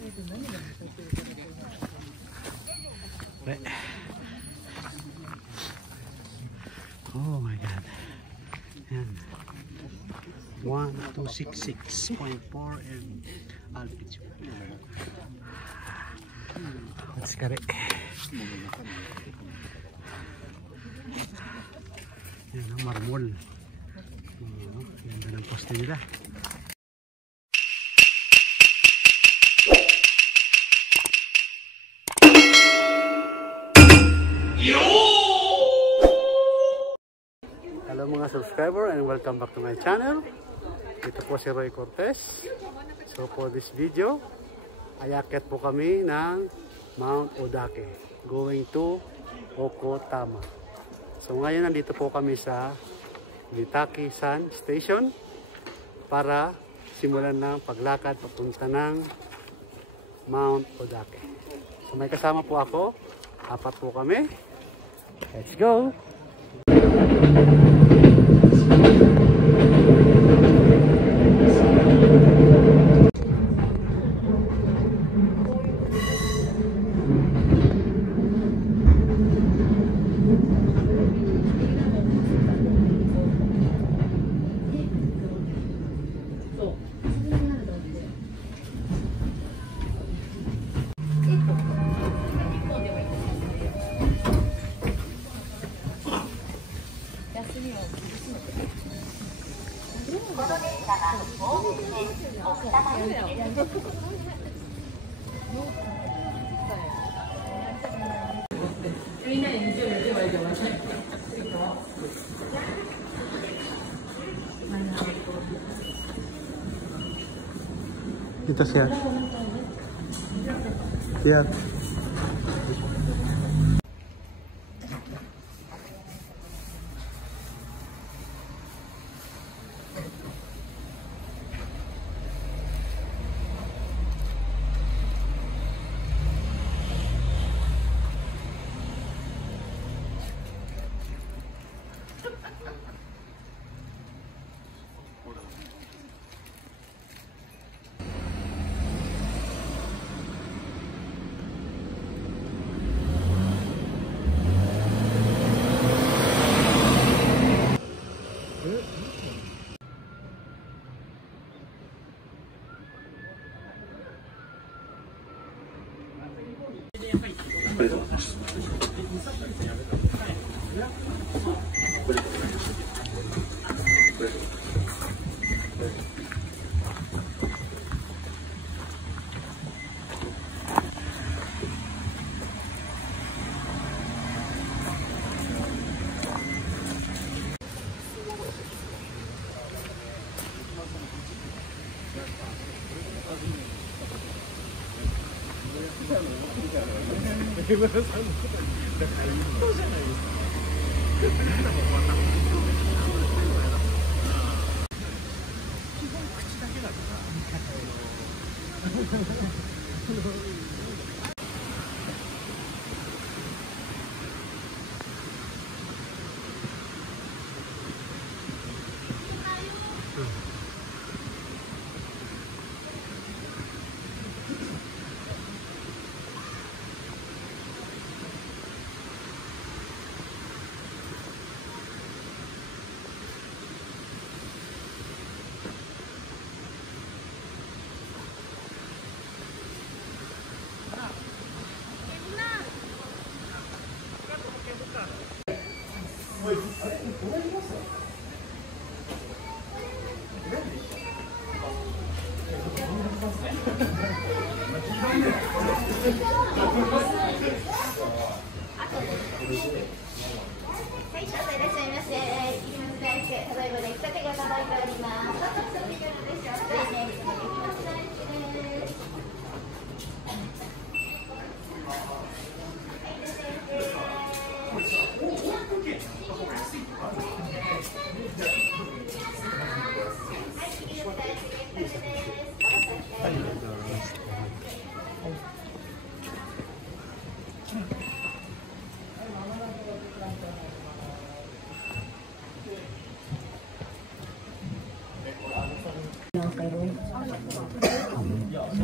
Oh my God. Yan. 1266.4 and altitude. Let's get it. Yan ang marmol. Ganda ng poste nila. Hello mga subscriber and welcome back to my channel. Ito po si Roy Cortez. So for this video, ayakyat po kami ng Mount Odake going to Okotama. So ngayon nandito po kami sa Mitaki-san Station para simulan ng paglakad papunta ng Mount Odake. So may kasama po ako, 4 po kami. Let's go! Kita siya. Siya.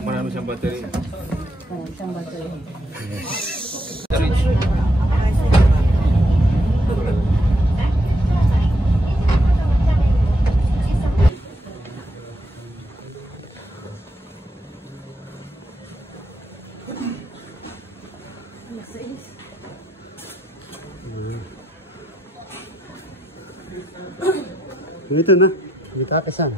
Marami siyang battery. Marami siyang battery. Ito na. Dito ka kasama.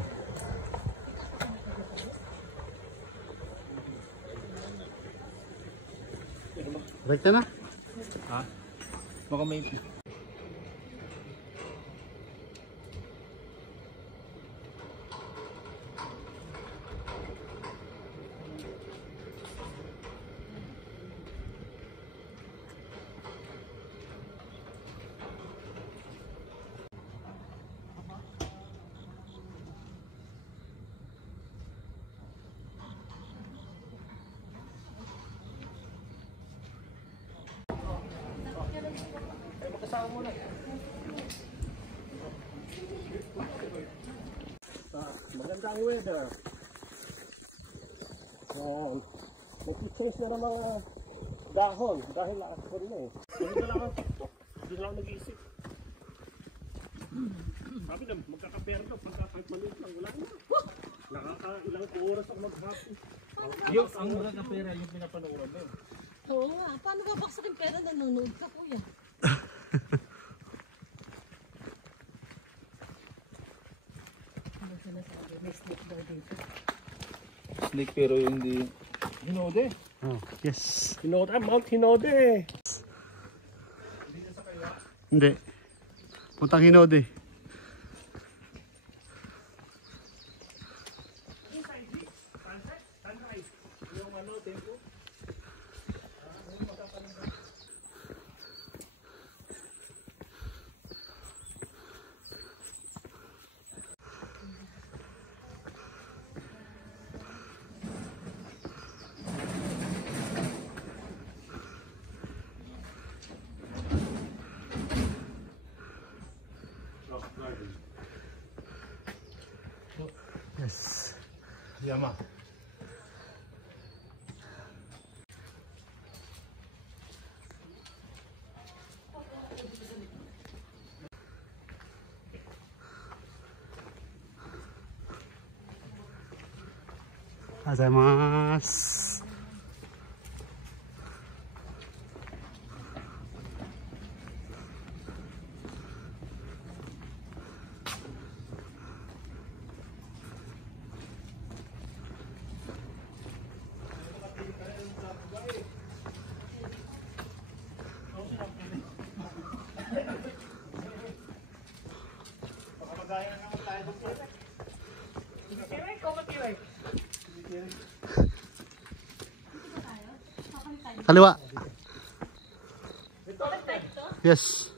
Break na na? Ha? Baka may... Magandang weather. Mag-change na ng mga dahon dahil laakon na eh. Hindi lang nag-iisip. Sabi na, magkakapera daw pagka 5 minutes lang, wala na. Nakaka-ilang oras ako maghapon. Yung ang magkakapera yung pinapanood na. Oo nga, paano babaksak yung pera nanonood ka, kuya? Ano sinasabi? May snake daw dito. Snake pero hindi... Hinode. Oh, yes. Hinode, Mount Hinode. Hindi. Puntang Hinode. Yes. Yama. Gozaimasu. Kaliwa. Yes.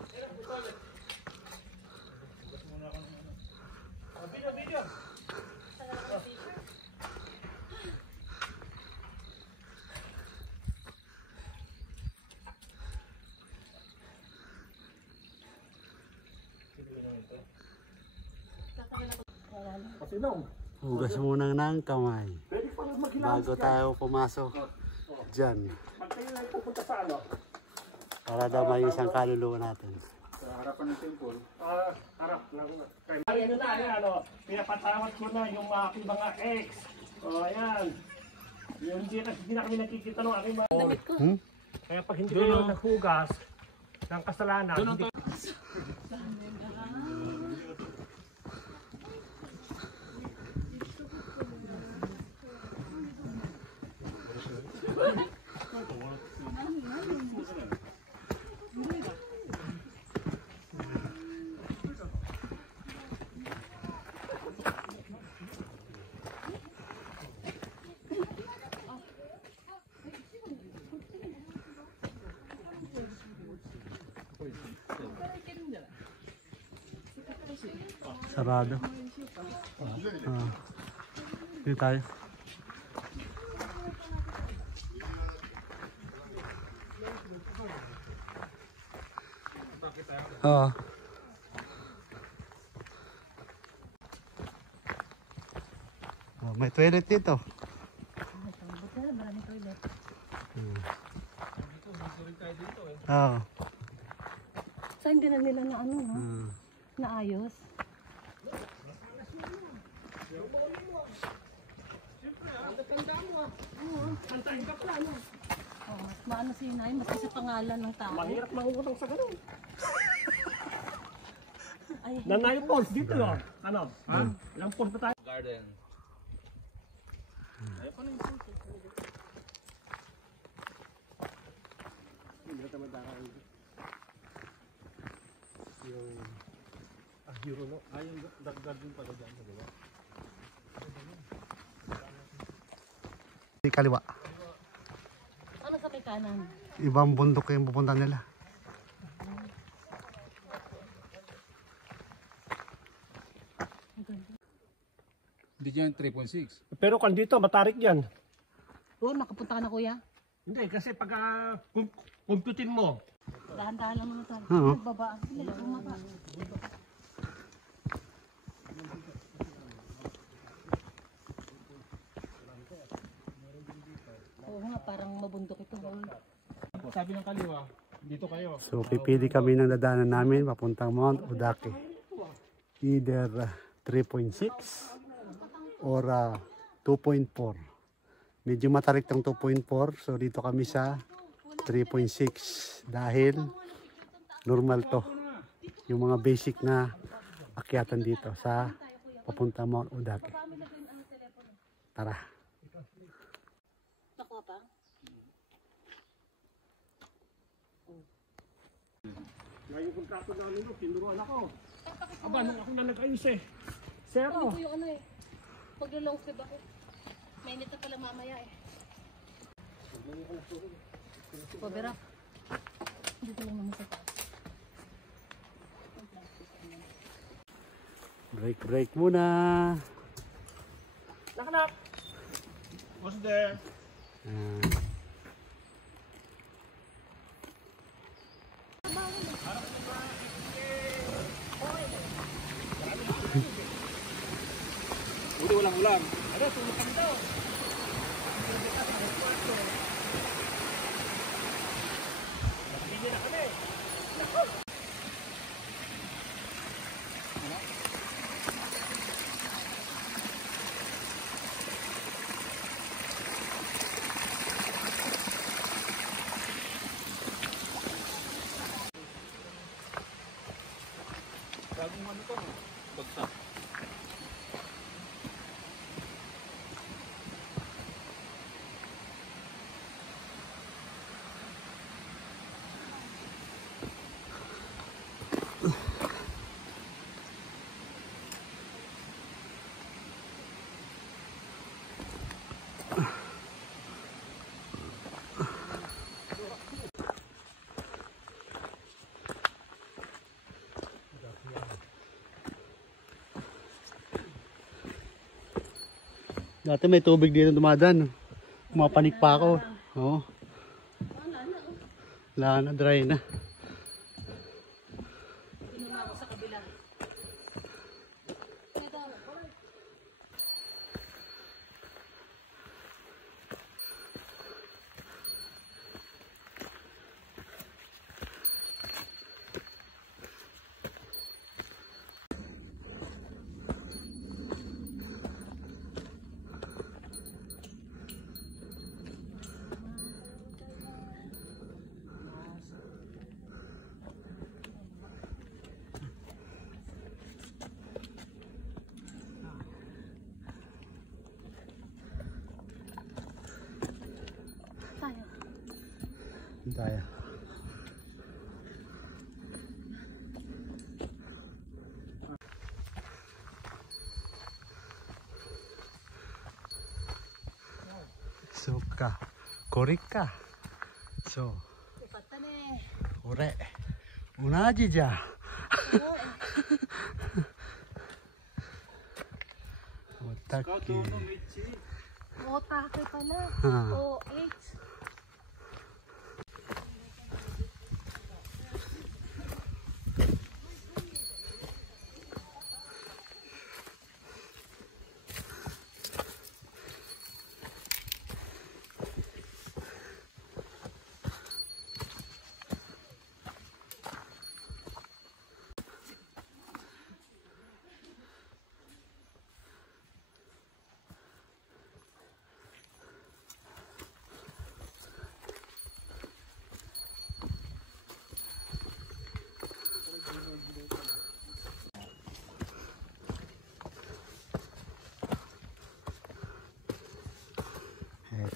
Hugas muna ng kamay bago tayo pumasok dyan. Para damay isang kaluluwa natin. Sa harapan ng temple. Harap lang. Ay, ano na, ano, pinapatawad ko na yung aking mga ex. O, ayan. Yung hindi na kami nakikita ng aking mga... Kaya pag hindi kayo naghugas ng kasalanan, hindi... Sarado. Dito tayo. Oo. Oh, may toilet dito. Oo. Sa hindi na nila na ano, no? Naayos. Oh, maano si Inay, mas kasi pangalan ng tao. Mahirap mangungutang sa ganun. Ay, Nanay Falls dito yun. Ano? Ha? Ilang falls ba tayo? Garden. Yung garden pala dyan sa diba? Di kaliwa. ano sa may kanan? Ibang bundok yung pupunta nila. Hindi dyan 3.6. Pero kung dito, matarik yan. Oo, nakapunta ka na kuya. Hindi, kasi pag kumputin mo, Dahan-dahan lang mga tayo. Oo. Nagbabaan sila, bumaba. Oo nga, parang mabundok ito. Sabi ng kaliwa, dito kayo. So pipili kami ng dadaanan namin papuntang Mount Odake. Either 3.6 or 2.4. Medyo matarik tong 2.4. So dito kami sa 3.6 dahil normal to. Yung mga basic na akyatan dito sa papuntang Mount Odake. Tara. Nakuha pa? ngayon kontrato namin no, tinuruan ako. Aba, nung ako na nag-ayos eh. Zero. Ano po yung ano eh? Pag-long sleeve ako. Mainit na pala mamaya eh. Pabira. Dito lang naman sa taas. Break muna. Nak-nak. What's there? Buti walang ulam. Ano, tulog kami daw. Nagbigyan na kami. Bagong ano to, no? Bagsak. Dati may tubig dito dumadaan. Kumapanik pa ako. Oo. Wala na, dry na. Pinuna ako sa kabila. Tayo. Tayo. So ka, korik ka. So, Ipatan eh. ore. Unaji ja. Otake. Oo, takay pala. Ah. Oo, 8.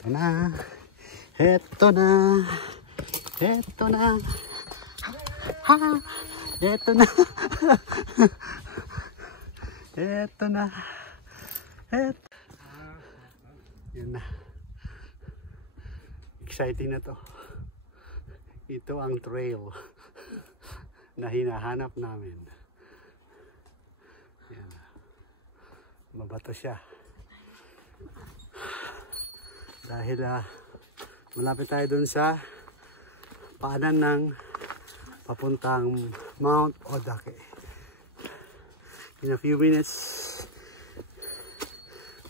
Ito na. Ito na. Ito na. Ha! Ito na. Ito na. Yan na. Exciting na to. Ito ang trail na hinahanap namin. Yan. Mabato siya. Dahil malapit tayo dun sa paanan ng papuntang Mount Odake. In a few minutes,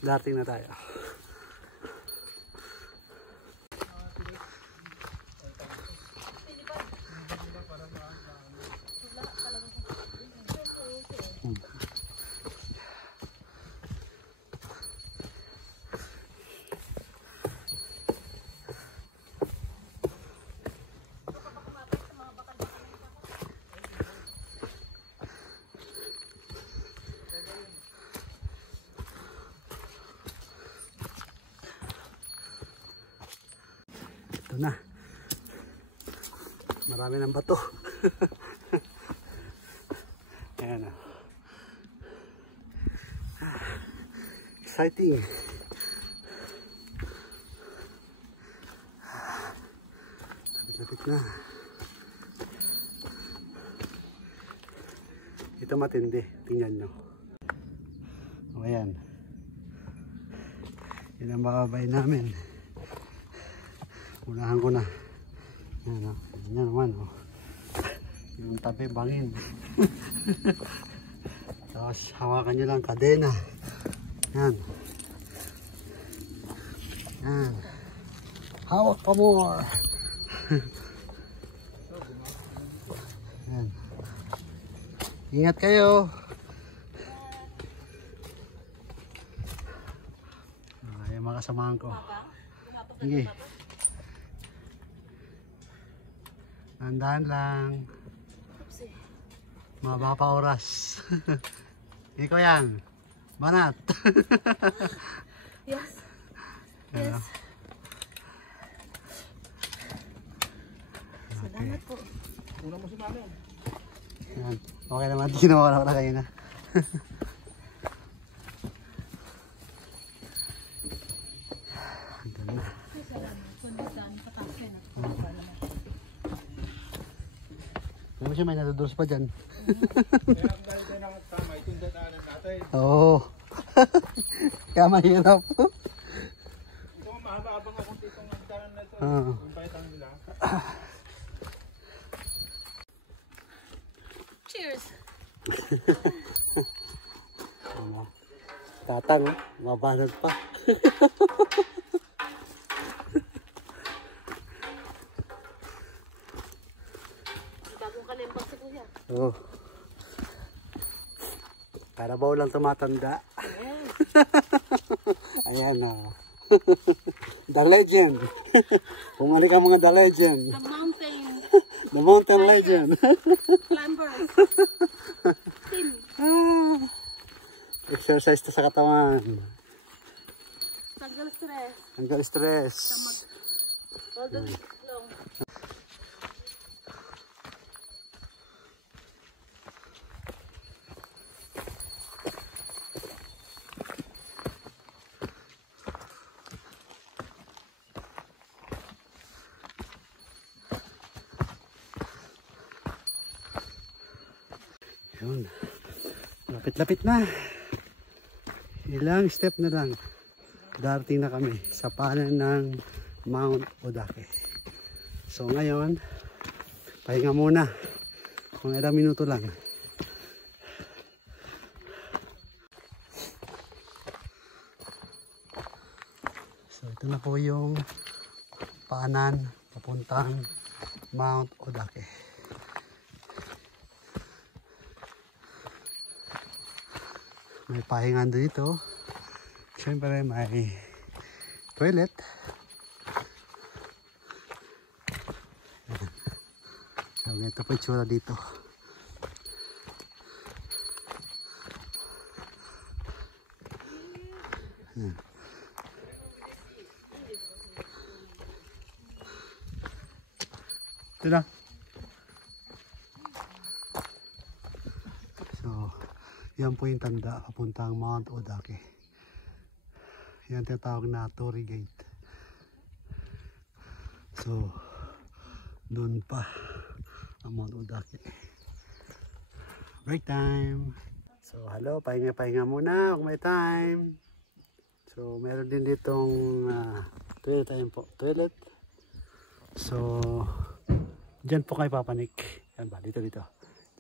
dating na tayo. Ito na. Marami ng bato. Ayan na. Exciting. Lapit-lapit na. Ito matindi. Tingnan nyo. O ayan. Yan ang bababay namin. Unahan ko na. Yan o. Yan naman o. Yung tabi bangin. Tapos hawakan nyo lang kadena. Yan. Yan. Hawak ka more. Yan. Ingat kayo. Yung mga kasamahan ko. Sige. Andahan lang. Mababa pa oras. Ikaw yan. Banat. Yes. Yes. Salamat po. Una mo si Mami. Yan. Okay naman. Ginawa ko na kayo na. Andun na. Ano siya, may natudulos pa dyan. Kaya ang dahil tayo ng tama, itong dadaanan natin. Oo. Kaya mahirap. Ito ang mahaba-abang akong itong dadaanan na ito. Oo. Yung baitang nila. Cheers. Tatang, mabanad pa. Bagong kalimbang si kuya. Oo. Karabaw lang tumatanda. Ayan o. The legend. Pumalik ang mga the legend. The mountain The mountain legend. climbers. Team. Exercise to sa katawan. Tanggal stress. Tanggal stress. All the week long. Yun. Lapit-lapit na. Ilang step na lang. Darating na kami sa paanan ng Mount Odake. So ngayon, pahinga muna. Kung ilang minuto lang. So ito na po yung paanan papuntang Mount Odake. May pahingan dito. Siyempre may toilet. So ito po itsura dito. Ito na. So, yan po yung tanda papuntang Mount Odake. Yan tinatawag na Torii Gate. So, doon pa ang Mount Odake. Break time! So, hello, pahinga-pahinga muna kung may time. So, meron din ditong toilet tayo po. Toilet. So, dyan po kayo papanik. Yan ba? Dito.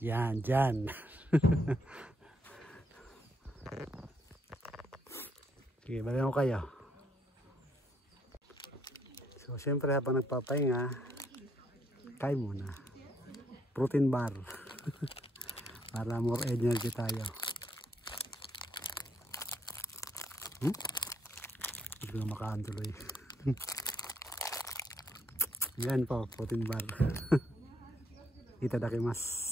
Yan, dyan. Sige, balikan ko kayo. So, syempre habang nagpapahinga, kain muna. Protein bar. Para more energy tayo. Hindi ko na makaan tuloy. Yan po, protein bar. Itadakimasu.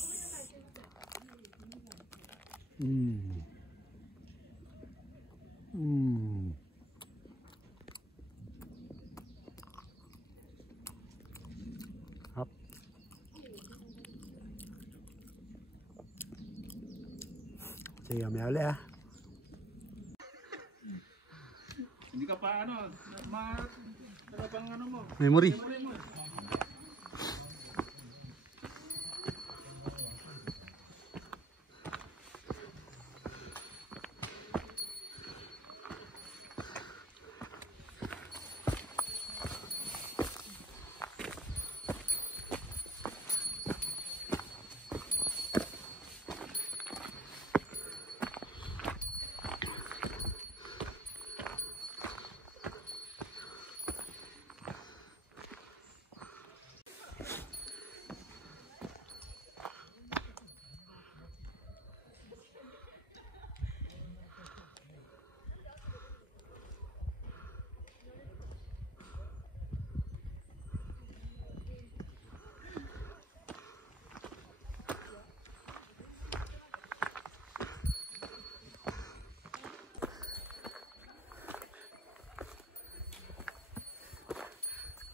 Up. Sige, may uli ah. Hindi ka pa ano pang ano mo. Memory. Mo.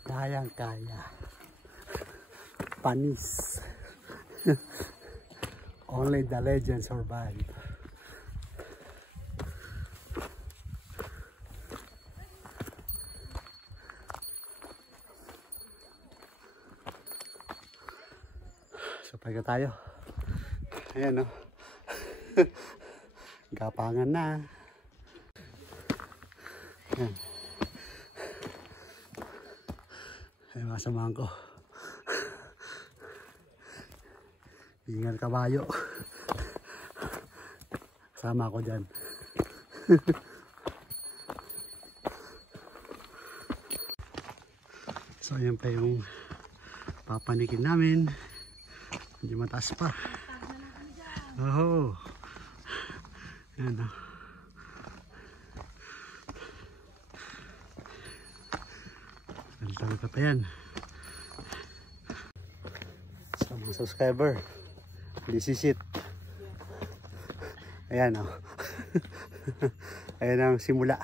Kayang-kaya. Panis. Only the legend survive. So, paga tayo. Ayan, no? Gapangan na. Ayan. Ay, masamahan ko. Ingat kabayo. Sama ako dyan. So, yan pa yung papanikin namin. Medyo mataas pa. Oh. Yan o. Talaga pa yan. So, mga subscriber, this is it. Ayan o. Ayan ang simula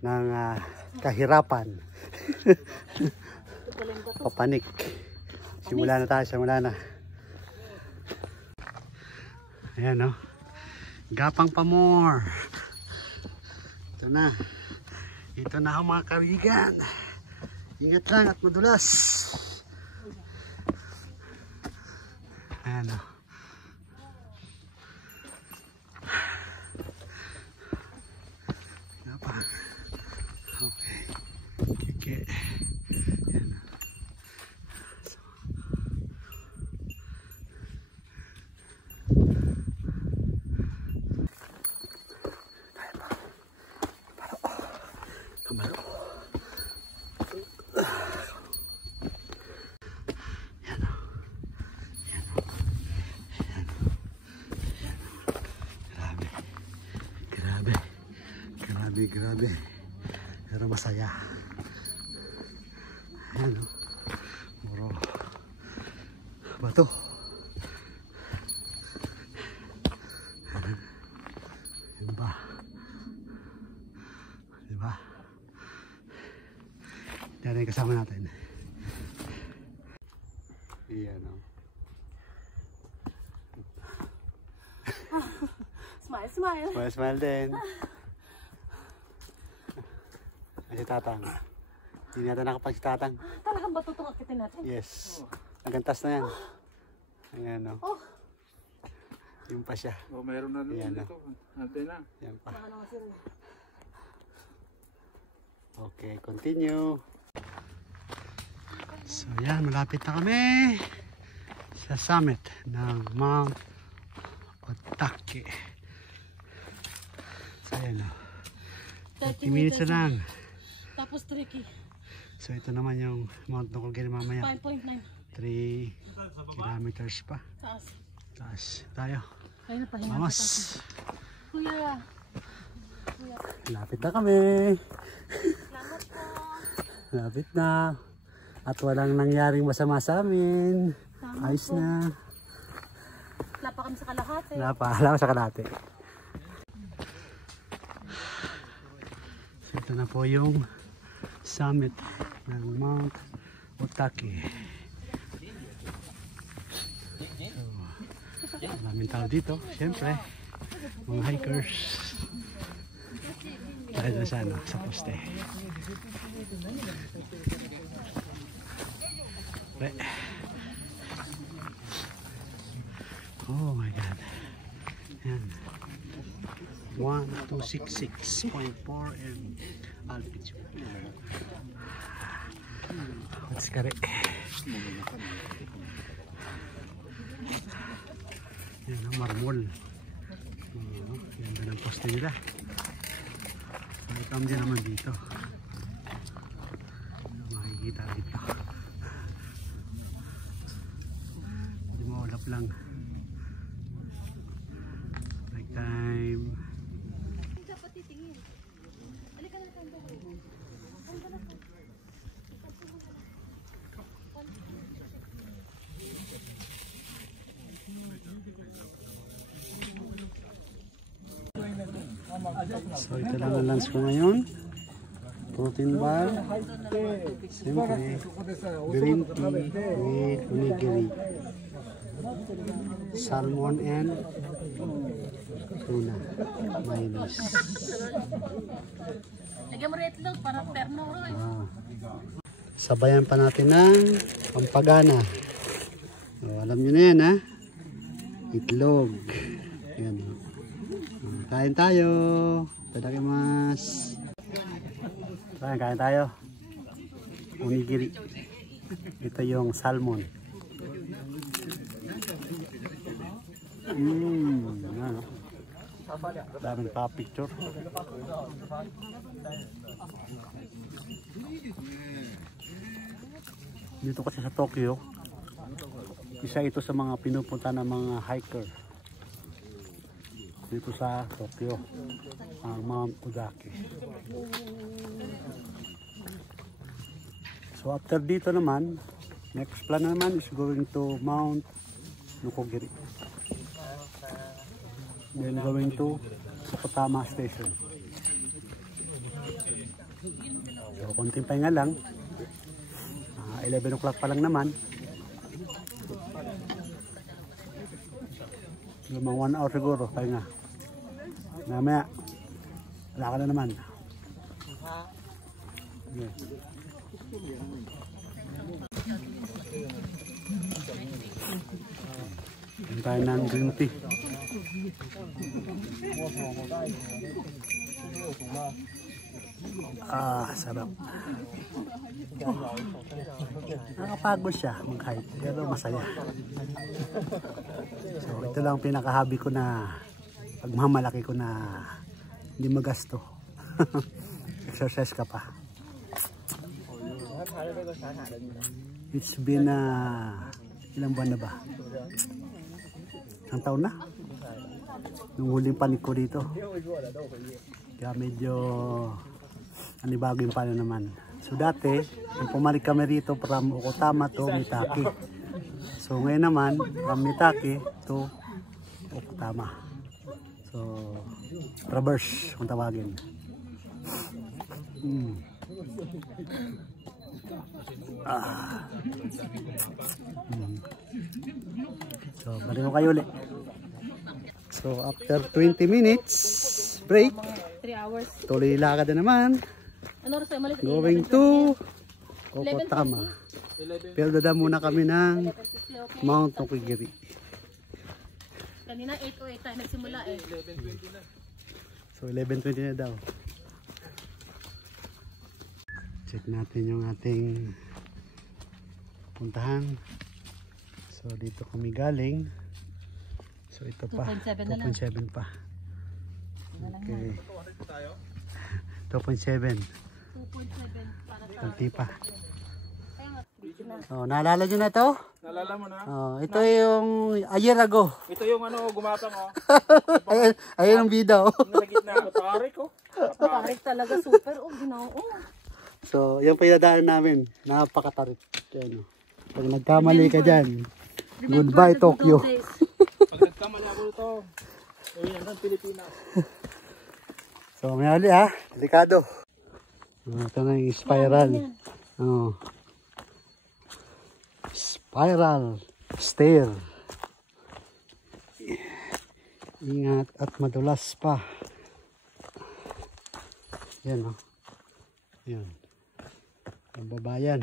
ng kahirapan. Papanik. Simula na tayo, simula na. Ayan o. Gapang pa more. Ito na. Ito na ang mga kaibigan. Ingat lang at madulas. Ayan o. Gapang. Okay. Okay. Ayan o. So. Kamaro. Grabe. Pero masaya. Ayan o. Puro bato. Yan ba? Diba? Yan yung kasama natin. Ayan o. Smile, smile. Smile, smile din. Ay, si Tatang. Hindi natin nakapag si Tatang. Talagang ba itong akitin natin? Yes. Nagantas na yan. Ayan o. Oh. Yung pa siya. Oh, mayroon na doon Ayan dito. Antena. Yan pa. Baka naman sila. Okay, continue. So yan, malapit na kami sa summit ng Mount Otake. So yan o. 30 minutes na lang. Tapos tricky. So ito naman yung Mount Nukogiri mamaya. 5.9. 3 kilometers pa. Taas. Taas tayo. Kaya na pahinga. Vamos. Kuya. Lapit na kami. Salamat po. Lapit na. At walang nangyaring masama sa amin. Ayos na. Wala pa kami sa kalahati. Wala pa sa kalahati. So ito na po yung summit ng Mount Otake. So, maraming tao dito, siyempre. Mga hikers. Dahil na sa ano, sa poste. Oh my God. Yan. 1266.4 and altitude. Let's get it. Yan ang marmol. Ganda ng poste nila. Welcome din naman dito. Makikita dito. Hindi maulap lang. Like time. Dapat titingin. Halika na tayo. So ito lang ang lunch ko ngayon. Protein bar. Siyempre, green tea with onigiri. Salmon and tuna. Mayonnaise. Lagyan mo rin itlog para terno. Sabayan pa natin ng pampagana. So, alam nyo na yan ha. Itlog. Yan. Kain tayo. Tadakimasu. Kain tayo. Onigiri. Ito yung salmon. Ano? Daming pa picture. Dito kasi sa Tokyo, isa ito sa mga pinupunta ng mga hiker dito sa Tokyo, ang Mount Otake. So after dito naman, next plan naman is going to Mount Nukogiri, then going to Fukutama Station. So konting pahinga lang. 11 o'clock pa lang naman. Mga 1 hour siguro, pahinga. Mamaya, wala ka na naman. Okay. Tayo ng green tea. Sarap. Nakapagod siya mag-hike, pero masaya. So ito lang pinaka-hobby ko na pagmamalaki ko na hindi magasto. Exercise ka pa. It's been ilang buwan na ba? Isang taon na? Nung huling panik ko dito. Kaya medyo anibago yung paano naman. So dati, nung pumalik kami rito from Fukutama to Mitake. So ngayon naman, from Mitake to Fukutama. So, traverse kung tawagin. So, balik mo kayo ulit. So, after 20 minutes break, 3 hours. tuloy lakad na naman. Ano oras tayo umalis? Going to Kokotama. Pero dada muna kami ng 11:50, okay. Mount Nokogiri. Kanina 8:08 tayo nagsimula eh. So 11:20 na daw. Check natin yung ating puntahan. So dito kami galing. So ito pa. 2.7 na lang. 2.7 pa. Okay. 2.7. 2.7 para sa... Kunti pa. Kaya nga, Oh, naalala nyo na to? Naalala mo na? Oh, ito yung a year ago. Ito yung ano, gumapang oh. Ayun ang bida. Oh. Sa gitna, tarik oh. Tarik talaga super. Oh, ginoo. So, yan pa yung dadaan namin. Napakatarik. Yan, oh. Pag nagkamali ka dyan, goodbye Tokyo. Pag nagkamali ako ito, yan ang Pilipinas. So, may hali ha. Delikado. Ito na yung spiral. Oh. Spiral stair. Ingat at madulas pa. Yan oh. Yan. Ang babayan.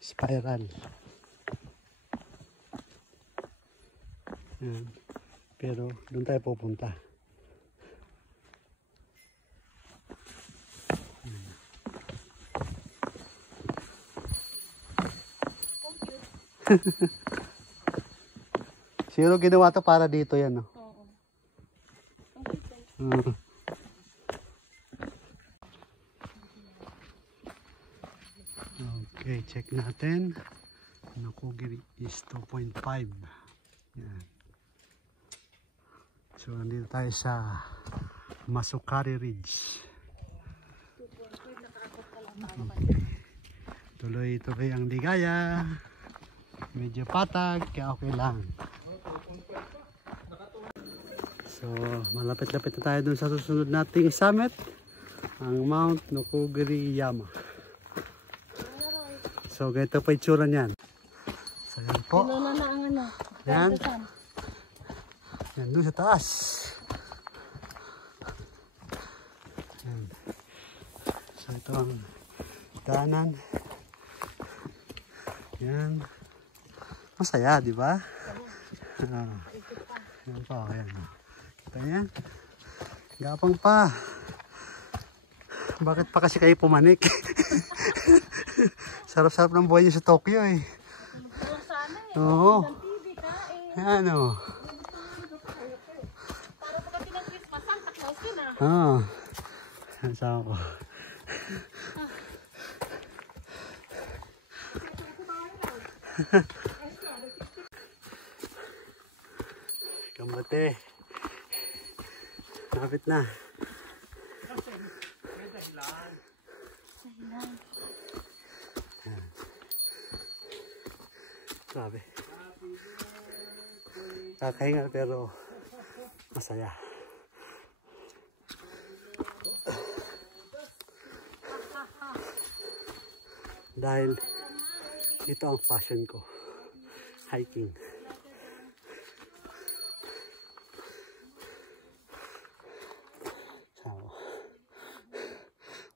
Spiral. Yan. Pero doon tayo pupunta. Siguro ginawa to para dito yan, no? Oo. Okay, check natin. Nokogiri is 2.5. Yan. So, nandito tayo sa Masukari Ridge. Okay. Tuloy-tuloy ang ligaya. Medyo patag, kaya okay lang. So, malapit-lapit na tayo dun sa susunod nating summit, ang Mount Nokogiri Yama. So, ganito pa itsura niyan. So, yan po. Pinuna na ang ano. Yan. Perdusan. Yan doon sa taas. Yan. So, ito ang daanan. Yan. Masaya, di ba? Yan pa, yan. Kita yan. Gapang pa. Bakit pa kasi kayo pumanik? Sarap-sarap ng buhay niyo sa Tokyo eh. Tulog sana eh. Oo. Ang TV kain. Yan o. Para pagdating ng Christmas, Santa Claus yun ah. Oo. Yan sa ako. Kamate. Lapit na. Grabe. Kakahinga pero masaya. Dahil ito ang passion ko. Hiking. So,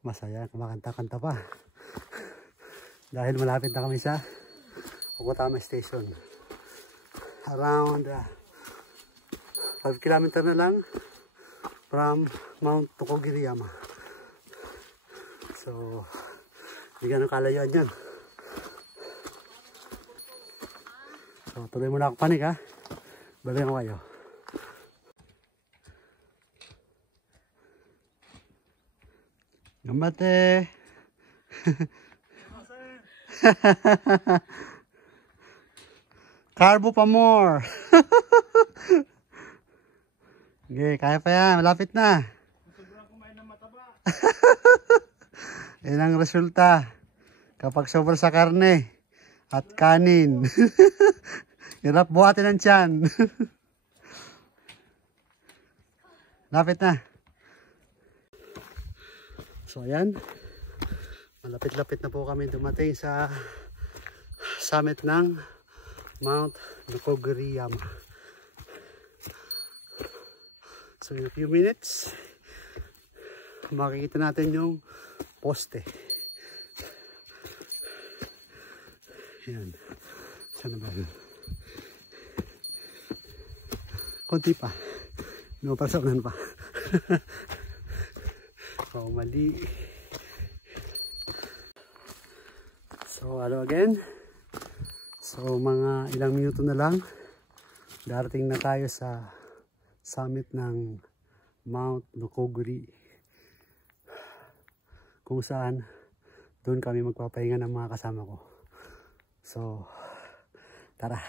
masaya, kumakanta-kanta pa. Dahil malapit na kami sa Kokotama Station. Around 5 km na lang from Mount Nokogiri Yama. So, hindi ganun kalayuan yan. So, tuloy muna ako panik ha. Balik ko kayo. Gambate! Carbo pa more! Okay, kaya pa yan. Malapit na. Sobrang kumain ng mataba. Yan ang resulta kapag sobra sa karne at kanin. Hirap buhatin ang tiyan. Lapit na. So ayan, Malapit-lapit na po kami dumating sa summit ng Mount Nokogiri-yama. So in a few minutes, makikita natin yung poste. Yan. Saan na ba yun? Konti pa. Nupasakan pa. So, mali. So, hello again. So, mga ilang minuto na lang. Darating na tayo sa summit ng Mount Nokogiri. Kung saan, doon kami magpapahinga ng mga kasama ko. So, tara.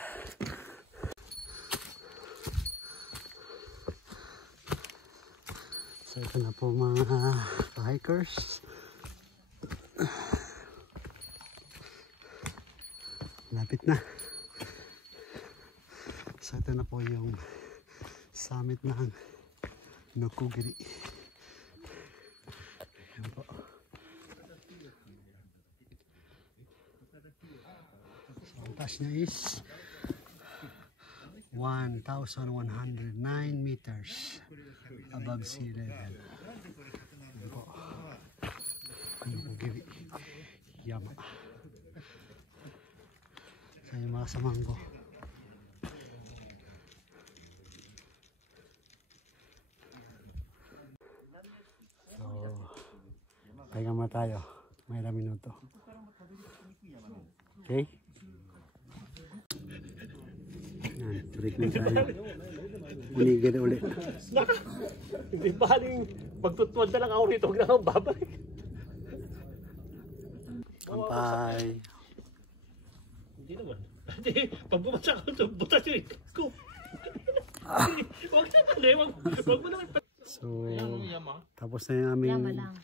So, ito na po mga hikers. Lapit na. So, ito na po yung summit ng Nokogiri. Ayan po. So, ang taas niya is 1,109 meters above sea level. Ayan po. Nokogiri-yama. So, yung mga samahan ko. So, pahinga muna tayo. May ilang minuto. Okay? Yan, break na tayo. Unigil ulit. Hindi baling magtutuwad na lang ako rito. Huwag na akong babalik. Kampay. Hindi naman. Hindi, pag bumasa ko ito, butas yung ikat ko. Huwag na pala eh. Huwag mo naman. So, tapos na yung aming Yama lang.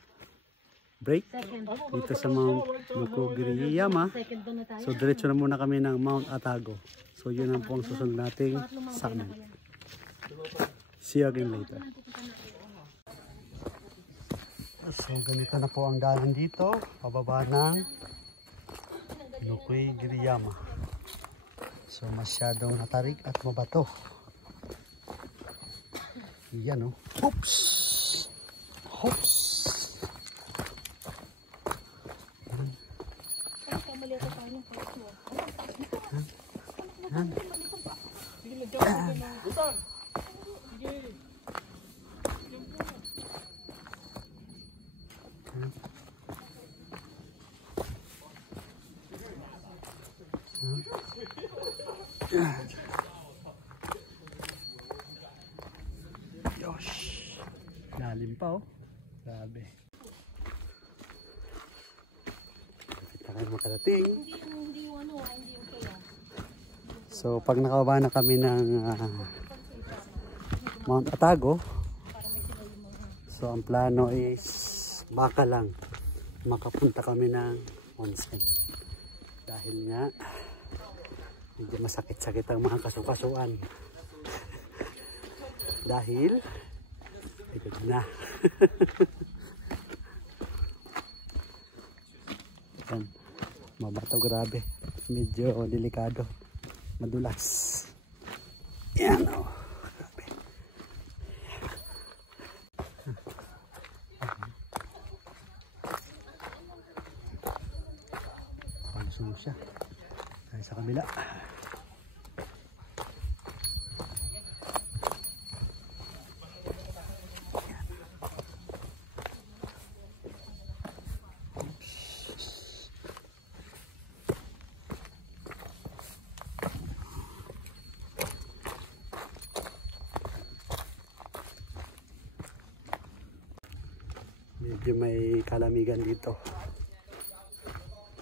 break Second. dito sa Mount Nokogiri-yama. Second doon na tayo. So, diretso na muna kami ng Mount Atago. So, yun ang po ang susunod nating summit. See you again later. So, ganito na po ang daanan dito. Pababa ng Nokogiri-yama. So, masyadong natarik at mabato. Yan o. Oops! Oops! Yosh! Lalim pa oh. Grabe. Kapit na kayo makarating. Hindi yung ano, hindi yung kaya. So pag nakababa na kami ng Mount Atago, so ang plano is baka lang makapunta kami ng onsen. Dahil nga medyo masakit-sakit ang mga kasukasuan. Dahil likod na. Yan, mabato grabe. Medyo delikado. Madulas. Yan o. Oh. Grabe. Palusong siya. Tayo sa kabila. Medyo may kalamigan dito.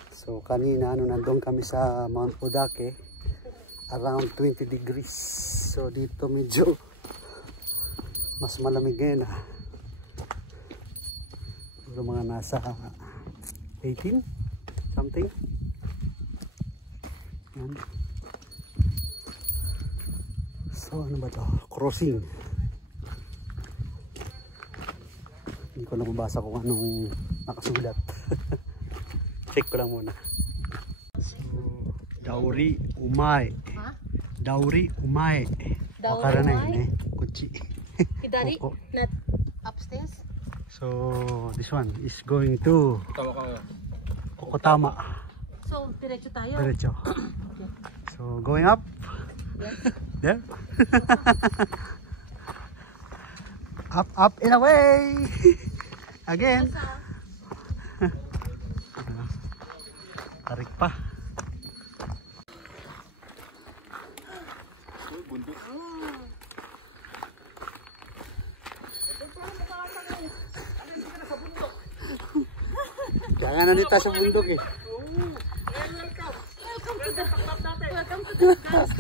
So kanina nandun kami sa Mount Odake, around 20 degrees. So dito medyo mas malamig ngayon ah. Siguro mga nasa 18 something. Yan. So ano ba to? Crossing. Hindi ko na mabasa kung anong nakasulat. Check ko lang muna. So, Dauri Umay. Ha? Dauri Umay. Dauri Wakara na Umay? yun eh. Kuchi. Idari? Koko. Not upstairs? So, this one is going to Tawa ka. Kokotama. So, diretso tayo. Diretso. So, going up. Yes. There. Up, up, and away. Again. Tarik pa. Kaya nga nandito sa bundok eh. Welcome to the guys.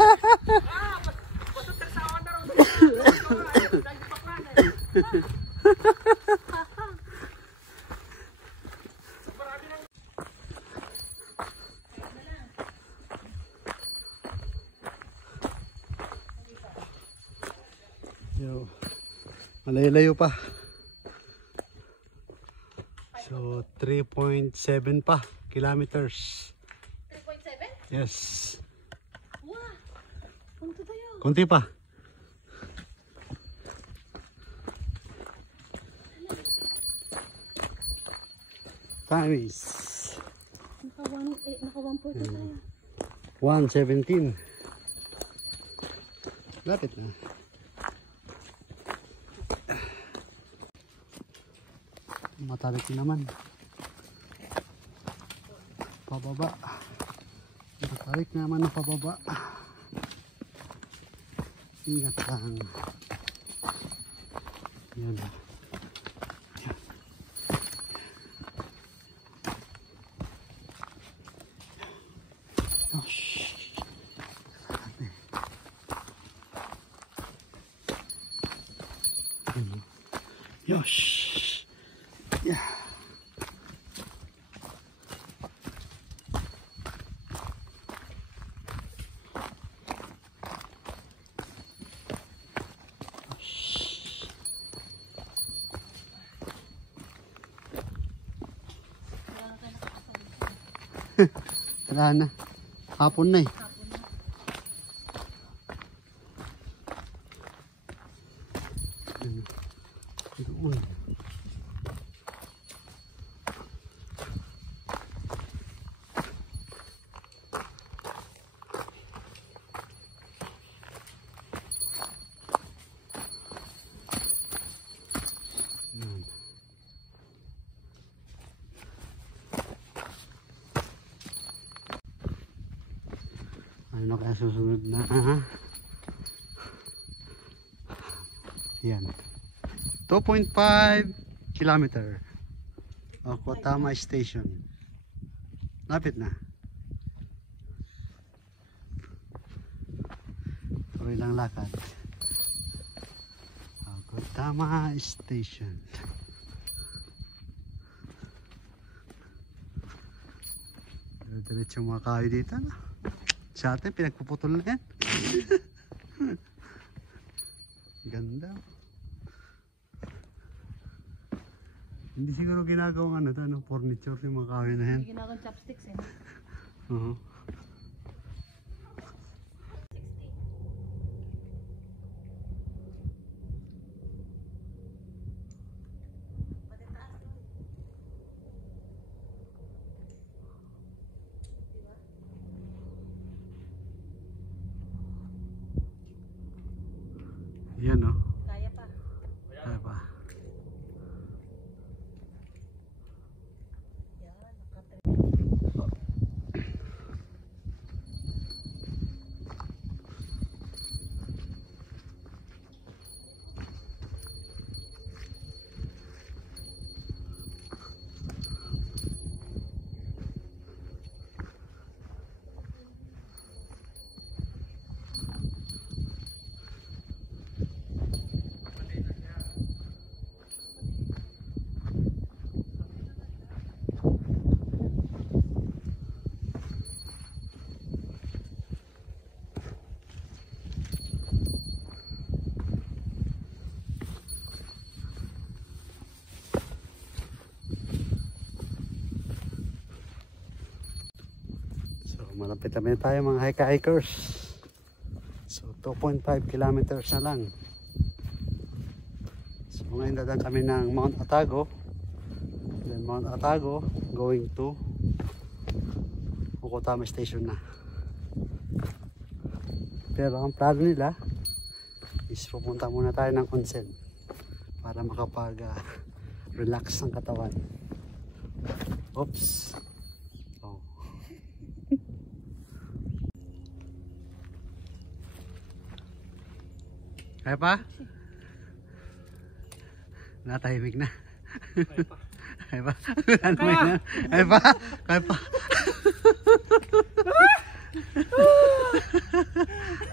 Yo, malayo-layo pa. So 3.7 pa kilometers. 3.7? Yes. Wow. Punto tayo. Konti pa. Time is Naka 1.2 tayo. 1:17. Lapit na. Matarik naman. Pababa. Matarik naman na pababa. Ingat lang. Yan. Yosh. Yeah. Wala na. Hapon na eh. Doon. Ano kaya susunod na? Yan. 2.5 kilometer. Kokotama Station. Lapit na. Tuloy lang lakad. Kokotama Station. Diretso mga kayo dito na. Sa atin, pinagpuputol na yan. Ganda. Hindi siguro ginagawang ano, furniture yung mga kahoy na yan. Ginagawang chopsticks eh. Yan o. Kaya pa. Kaya pa. malapit na tayo mga hikers. So 2.5 kilometers na lang. So ngayon dadaan kami ng Mount Atago. Then Mount Atago going to Okutama Station na. Pero ang plano nila is pupunta muna tayo ng onsen para makapag relax ng katawan. Oops. Oh. Kaya pa? Natahimik na. Kaya pa? Kaya pa? Kaya pa?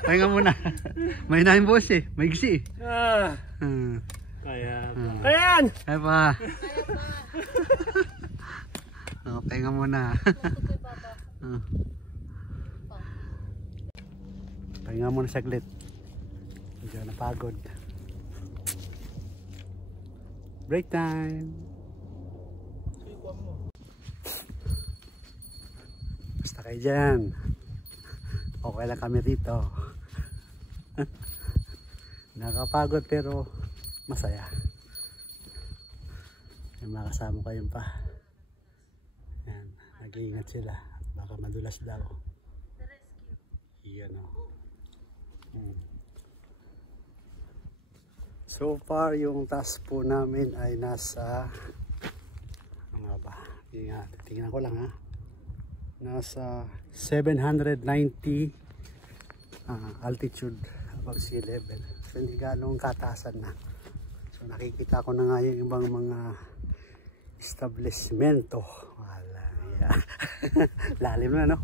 Pahinga muna. May nahin boss eh. May gisi eh. Kaya pa. Kayan! Kaya pa? Oh, pahinga muna. Pahinga muna saglit. Medyo napagod. Break time. Basta kayo dyan. Okay lang kami dito. Nakapagod pero masaya. May mga kasama kayong pa. Yan, nag-iingat sila. Baka madulas daw. Iyan o. So far yung task po namin ay nasa ano ba? Tingnan ko lang ha. Nasa 790 altitude above sea level. So hindi ganong kataasan na. So nakikita ko na nga yung ibang mga establishmento. Wala, yeah. Lalim na no.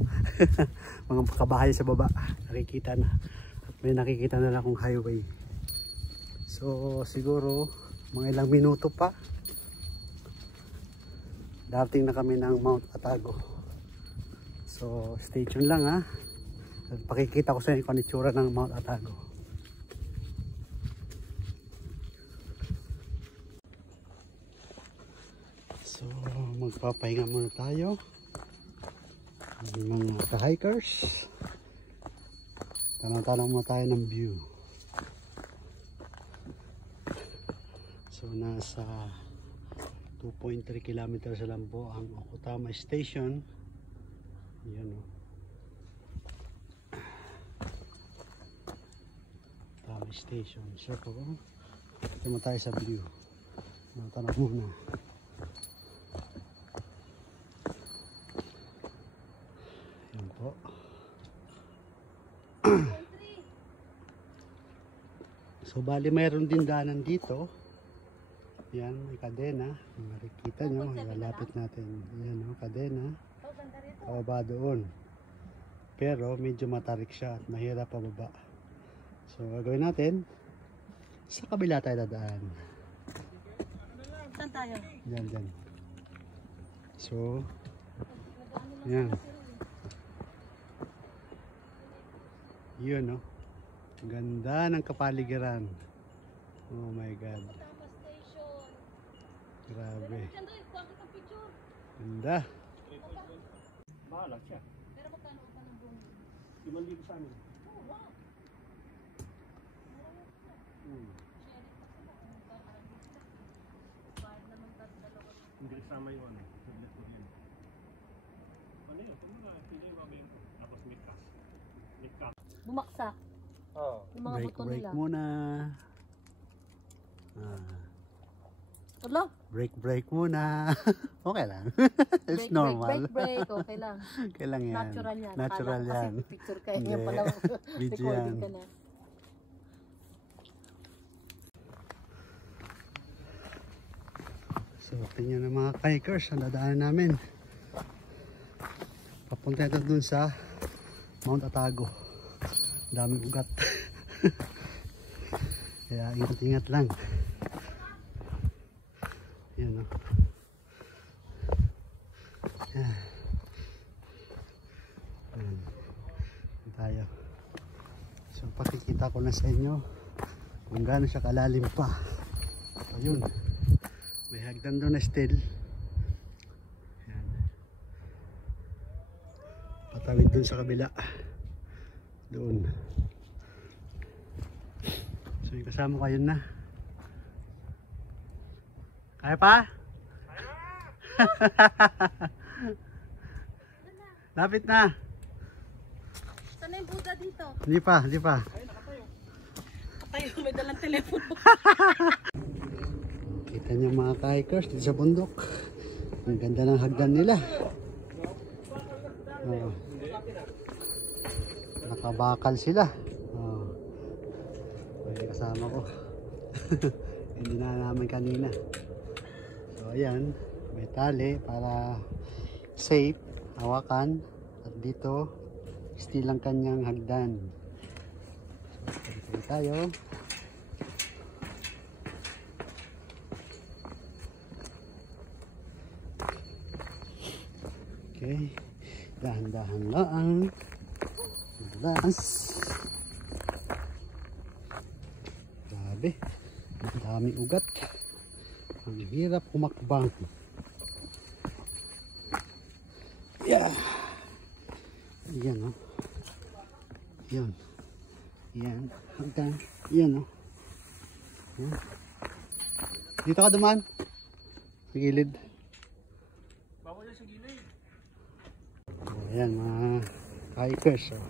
Mga kabahay sa baba nakikita na. At may nakikita na akong highway. So siguro mga ilang minuto pa darating na kami ng Mount Atago. So stay tuned lang ha. At pakikita ko sa inyo kung ano itsura ng Mount Atago. So magpapahinga muna tayo. Mga ka-hikers. Tanong-tanong muna tayo ng view. So nasa 2.3 kilometers lang po ang Okutama Station. Yan o. Okutama Station. So po, ito mo tayo sa view. Tanong muna. Yan po. So bali mayroon din daanan dito. Yan, may kadena. Makikita nyo, ilalapit natin. Yan o, kadena. Pababa doon. Pero medyo matarik siya at mahirap pababa. So gagawin natin, sa kabila tayo dadaan. Saan tayo? Yan, yan. So, yan. Yun o. Ganda ng kapaligiran. Oh my God. Grabe. Ganda. Bahala siya. Pero magkano ang tanong doon? 5,000 sa amin. Oh, wow. Hindi kasama yung ano. Ano yun? Pili yung maming. Tapos may cast. Bumaksak. Oo. Yung mga buto Break nila. muna. Hello? Break muna. Okay lang. It's Break, normal. break. Okay lang. Okay lang yan. Natural yan. Natural Akala ko yan. kasi picture kayo. Hindi. Yung pala Video recording yan. ka na. So, tingnan ng mga hikers ang dadaanan namin. Papunta ito dun sa Mount Atago. Daming ugat. Kaya ingat-ingat lang. Yan o. Yan. Yan. Yan tayo. So pakikita ko na sa inyo kung gaano siya kalalim pa. Ayun. May hagdan doon na still. Yan. Tatawid dun sa kabila. Doon. So yung kasama ko yun na. Kaya pa? Lapit na. Sana yung Buddha dito? Hindi pa, hindi pa. Tayo, may dalang telepono. Kita niyo mga hikers dito sa bundok. Ang ganda ng hagdan nila. Oh. Nakabakal sila. Oh. May kasama ko. Hindi na namin kanina. So ayan, may tali para safe, hawakan. At dito, still ang kanyang hagdan. So, dito tayo. Okay, dahan-dahan lang. Madulas. Grabe, ang dami ugat. Ang hirap kumakbang. Yeah. Yan, oh. Yan. Yan. Hanggang. Yan, oh. Yan. Dito ka dumaan. Sa gilid. Bawal yan sa gilid. Ayan mga hikers. Oh.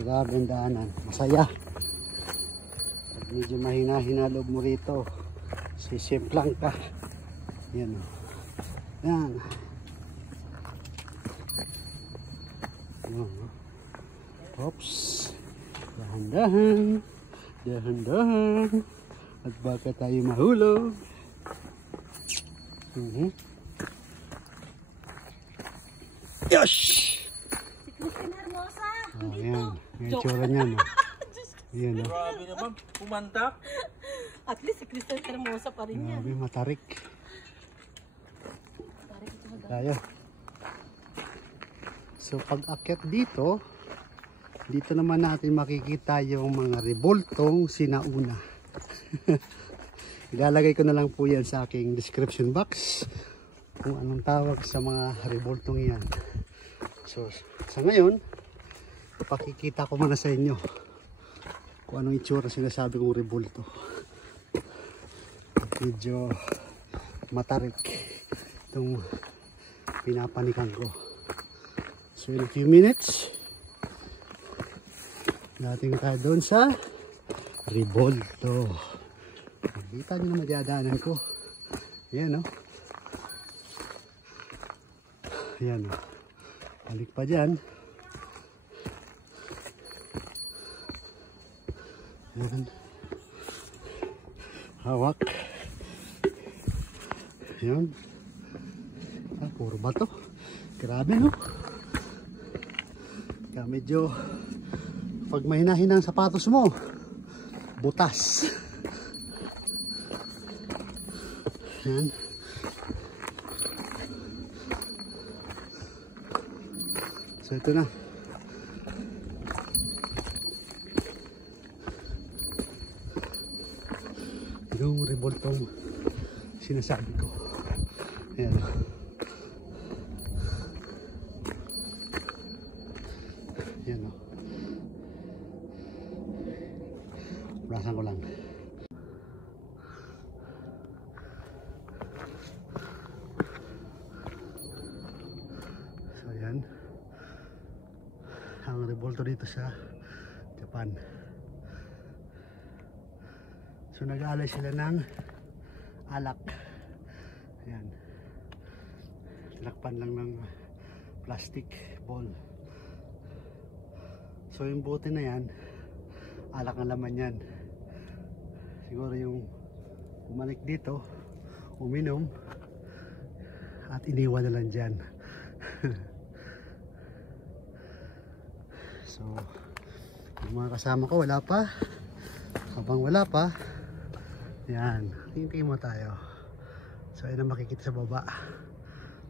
Grabe ang daanan. Masaya. Pag medyo mahina-hina loob mo rito, sisimplang ka. Yan o. Yan. Oops. Dahan-dahan. Dahan-dahan. At baka tayo mahulog. Yosh! Si Christine Hermosa. Oh, yan. Yung itsura niyan. Oh. Yan, oh. Grabe naman, pumanta. At least si Christine Hermosa pa rin yan. Grabe, matarik. Tayo. So pag akyat dito, dito naman natin makikita yung mga reboltong sinauna. Ilalagay ko na lang po yan sa aking description box kung anong tawag sa mga reboltong yan. So sa ngayon, pakikita ko muna sa inyo kung anong itsura sinasabi kong rebolto. Medyo matarik itong pinapanikan ko. So in a few minutes, dating tayo doon sa rebolto. Nakita nyo na madadaanan ko. Yan, o. Yan, o. Balik pa dyan. Yan. Hawak. Yan. Ah, puro bato. Grabe, no? Kaya medyo pag mahinahin ang sapatos mo, butas. Yan. So ito na. Yung reboltong sinasabi ko. Ayan. Ayan, o. Brasan ko lang. So ayan. Ang rebolto dito sa Japan. So nag-aalay sila ng alak. Ayan. Tinakpan lang ng plastic ball. So yung bote na yan, alak ang laman yan. Siguro yung umalik dito, uminom, at iniwan na lang dyan. So yung mga kasama ko wala pa. Habang wala pa, yan, hintay mo tayo. So ayun ang makikita sa baba,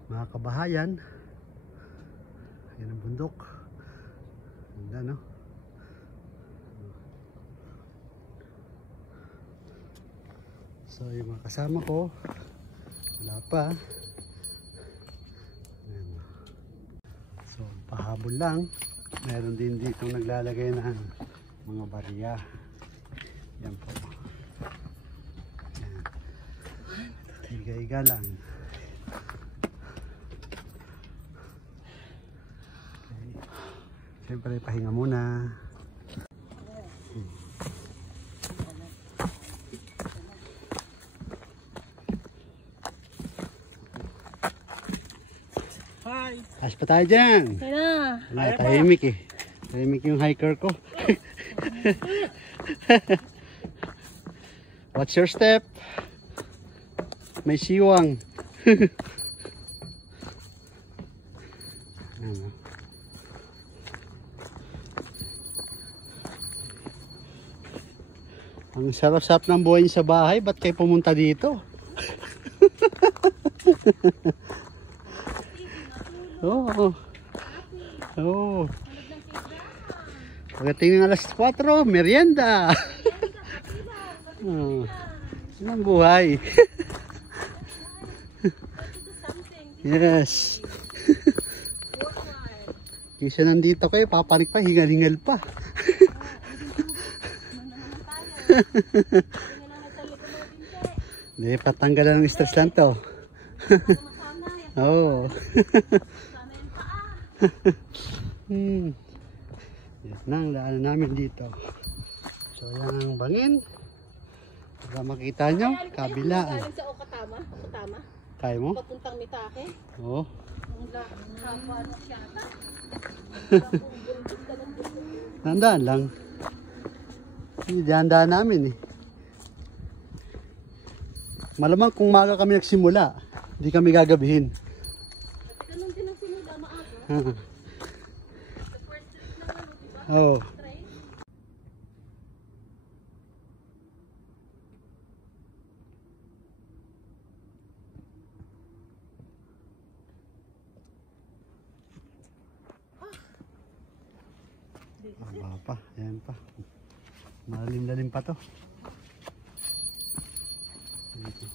mga kabahayan. Yan ang bundok. Ganda, no? So yung mga kasama ko wala pa. Yan. pahabol lang. Meron din dito naglalagay ng mga barya. Yan po. Yan. Higa-higa lang. Okay. Siyempre pahinga muna. Hi! As pa tayo dyan. Kaya na. Wala, tahimik eh. Tahimik yung hiker ko. What's your step? May siwang. Ano? Ang sarap-sarap ng buhay niyo sa bahay. Ba't kayo pumunta dito? Oo. Oo. Pagdating ng alas 4, merienda. Oh. Yan ang buhay. Yes. Kisa nandito kayo, papanik pa, hingal-hingal pa. Hindi, patanggalan ng stress lang to. Oo. Yan na ang daanan namin dito. So yan ang bangin. Para makita nyo, kabilaan. Galing sa Okatama. Okatama. Kaya mo? Papuntang Mitake. Oo. Ang haba na siyata. Nandaan lang. Hindi, dahan-dahan namin eh. Malamang kung maga kami nagsimula, hindi kami gagabihin. Ganun din ang simula maaga. Oo. The first trip na ano, diba? Oh. Train. Aba pa, ayan pa. Malalim-lalim pa to. Dito.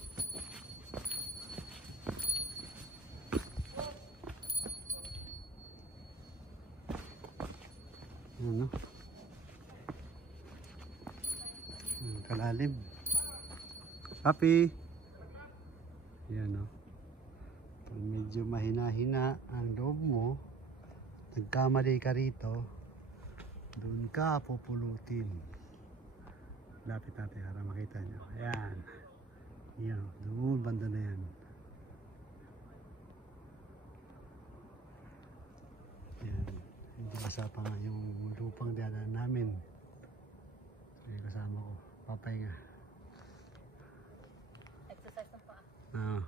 Ano? Kalalim. Papi. Yan o. Pag medyo mahina-hina ang loob mo, nagkamali ka rito, doon ka pupulutin. Lapit natin para makita nyo. Ayan. Yan. Doon banda na yan. Yan. Hindi kasama nga yung lupang diyanan namin. May kasama ko. Papahinga. Exercise ng paa. Ah.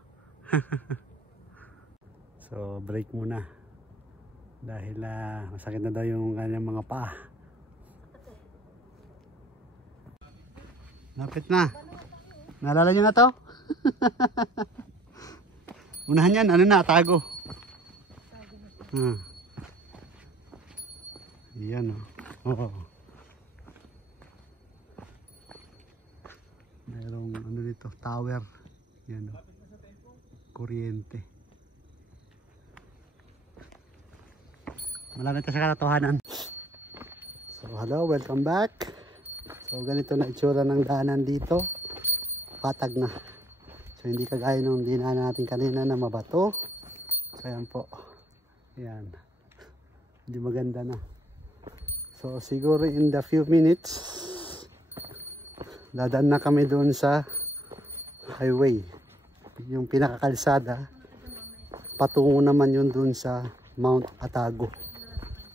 So break muna. Dahil masakit na daw yung kanyang mga paa. Lapit na. Naalala niyo na to? Unahan yan. Ano na? Tago. Yan o. Oh. Mayroong ano dito, tower. Yan o. Kuryente. Malapit na sa katotohanan. So hello, welcome back. So ganito na itsura ng daanan dito. Patag na. So hindi kagaya nung dinaanan natin kanina na mabato. So yan po. Yan. Hindi maganda na. So siguro in the few minutes dadaan na kami doon sa highway. Yung pinakakalsada. Patungo naman yun doon sa Mount Atago.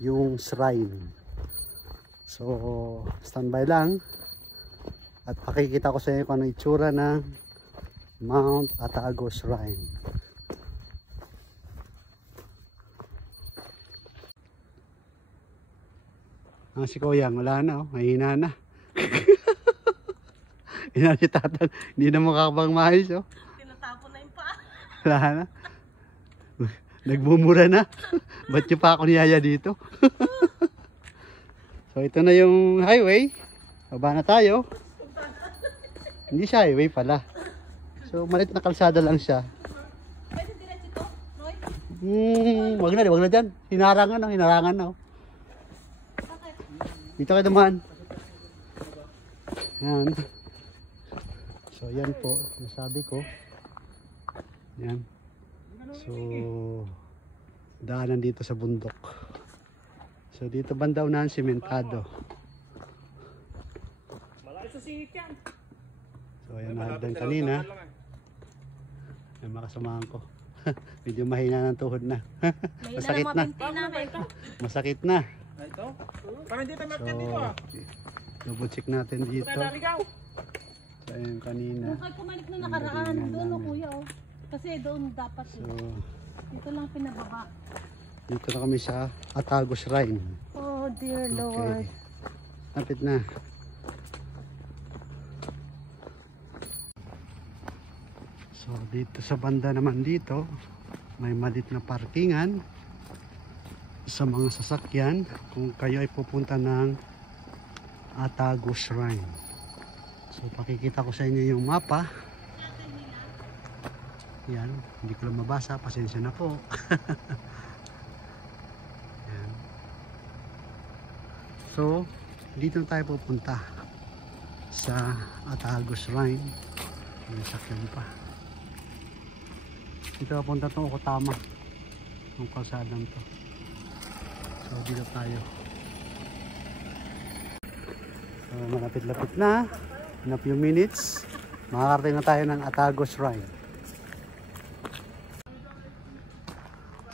Yung shrine. So standby lang. At pakikita ko sa inyo kung ano itsura ng Mount Atago Shrine. Si Koyang, wala na, mahina na. Ina si Tatan, hindi na makakabang maayos. Tinatapon na yung paa. Wala na. Nagmumura na. Ba't yung pa ako niyaya dito? So ito na yung highway. Baba na tayo. Hindi siya highway pala. So malit na kalsada lang siya. Pwede direct ito, Roy? Wag na dyan. Hinarangan na. Dito kayo dumaan. Yan. So, yan po. Nasabi ko. Yan. So, daanan dito sa bundok. So, dito banda unahan simentado. Malayo sa sihit yan. So, ayan na kanina. Ay, makasamahan ko. Medyo mahina ng tuhod na. Masakit na. Masakit na. Ito? Parang hindi tayo So, market dito ah. double check natin dito. Naligaw. So, ayan kanina. Kung kayo kumalik na nakaraan, doon o kuya oh. Kasi doon dapat So, dito lang pinababa. dito na kami sa Atago Shrine. Oh dear Okay. Lord. Lapit na. So, dito sa banda naman dito, may malit na parkingan sa mga sasakyan kung kayo ay pupunta ng Atago Shrine. So, pakikita ko sa inyo yung mapa. Yan, hindi ko lang mabasa, pasensya na po. Yan. So, dito tayo pupunta sa Atago Shrine. May sakyan pa. Dito papunta itong Okutama, itong kalsadang to. So, dito tayo. So, malapit-lapit na. In a few minutes, makakarating na tayo ng Atago Shrine.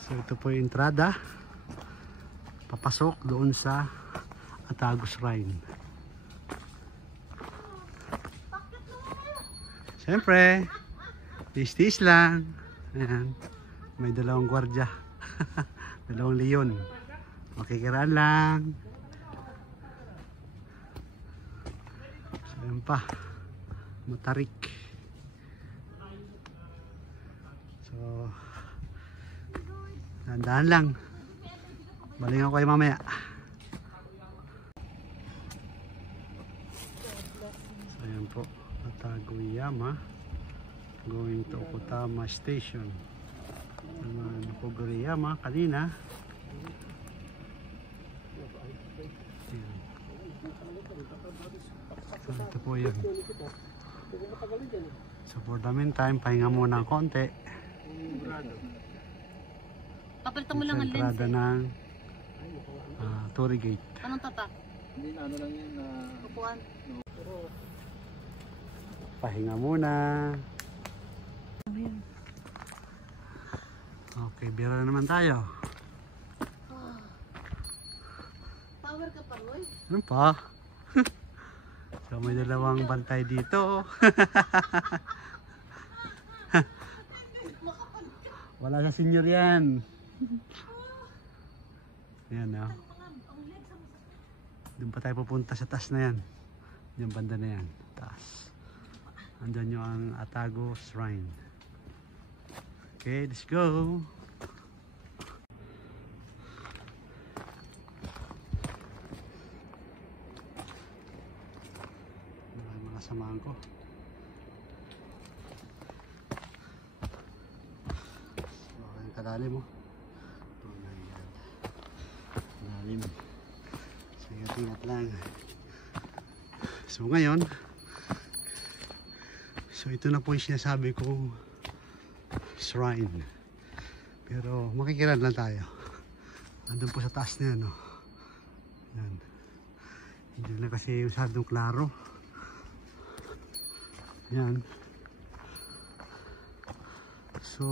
So, ito po yung entrada. Papasok doon sa Atago Shrine. Siyempre, tis lang. Ayan. May dalawang gwardya. Dalawang leon. Makikiraan lang. So, ayan pa. Matarik. So, dahan lang. Balingan ko kayo mamaya. So, ayan po. Atagoyama. Going to Okutama Station. Naman Koguriyama kanina. Ayan. So, ito po yun. So, for the meantime, pahinga muna ng konti. Papalitan mo lang ang lens. Entrada ng Torii Gate. Anong tatak? Hindi na ano lang yun na... Upuan. Pahinga muna. Okay, bira na naman tayo. Power ka pa, Roy. Ano pa? So, may dalawang bantay dito. Wala sa senior yan. Ayan o. Doon pa tayo pupunta sa taas na yan. Yung banda na yan. Taas. Andyan yung Atago Shrine. Okay, let's go. Mga samahan ko. So, yung kalalim mo. Oh my God. Kalalim. So, ingat lang. So, ngayon, so ito na po yung sinasabi kong shrine. Pero makikiran lang tayo. Andun po sa taas na yan. Oh. Yan. Hindi na kasi masyadong klaro. Yan. So,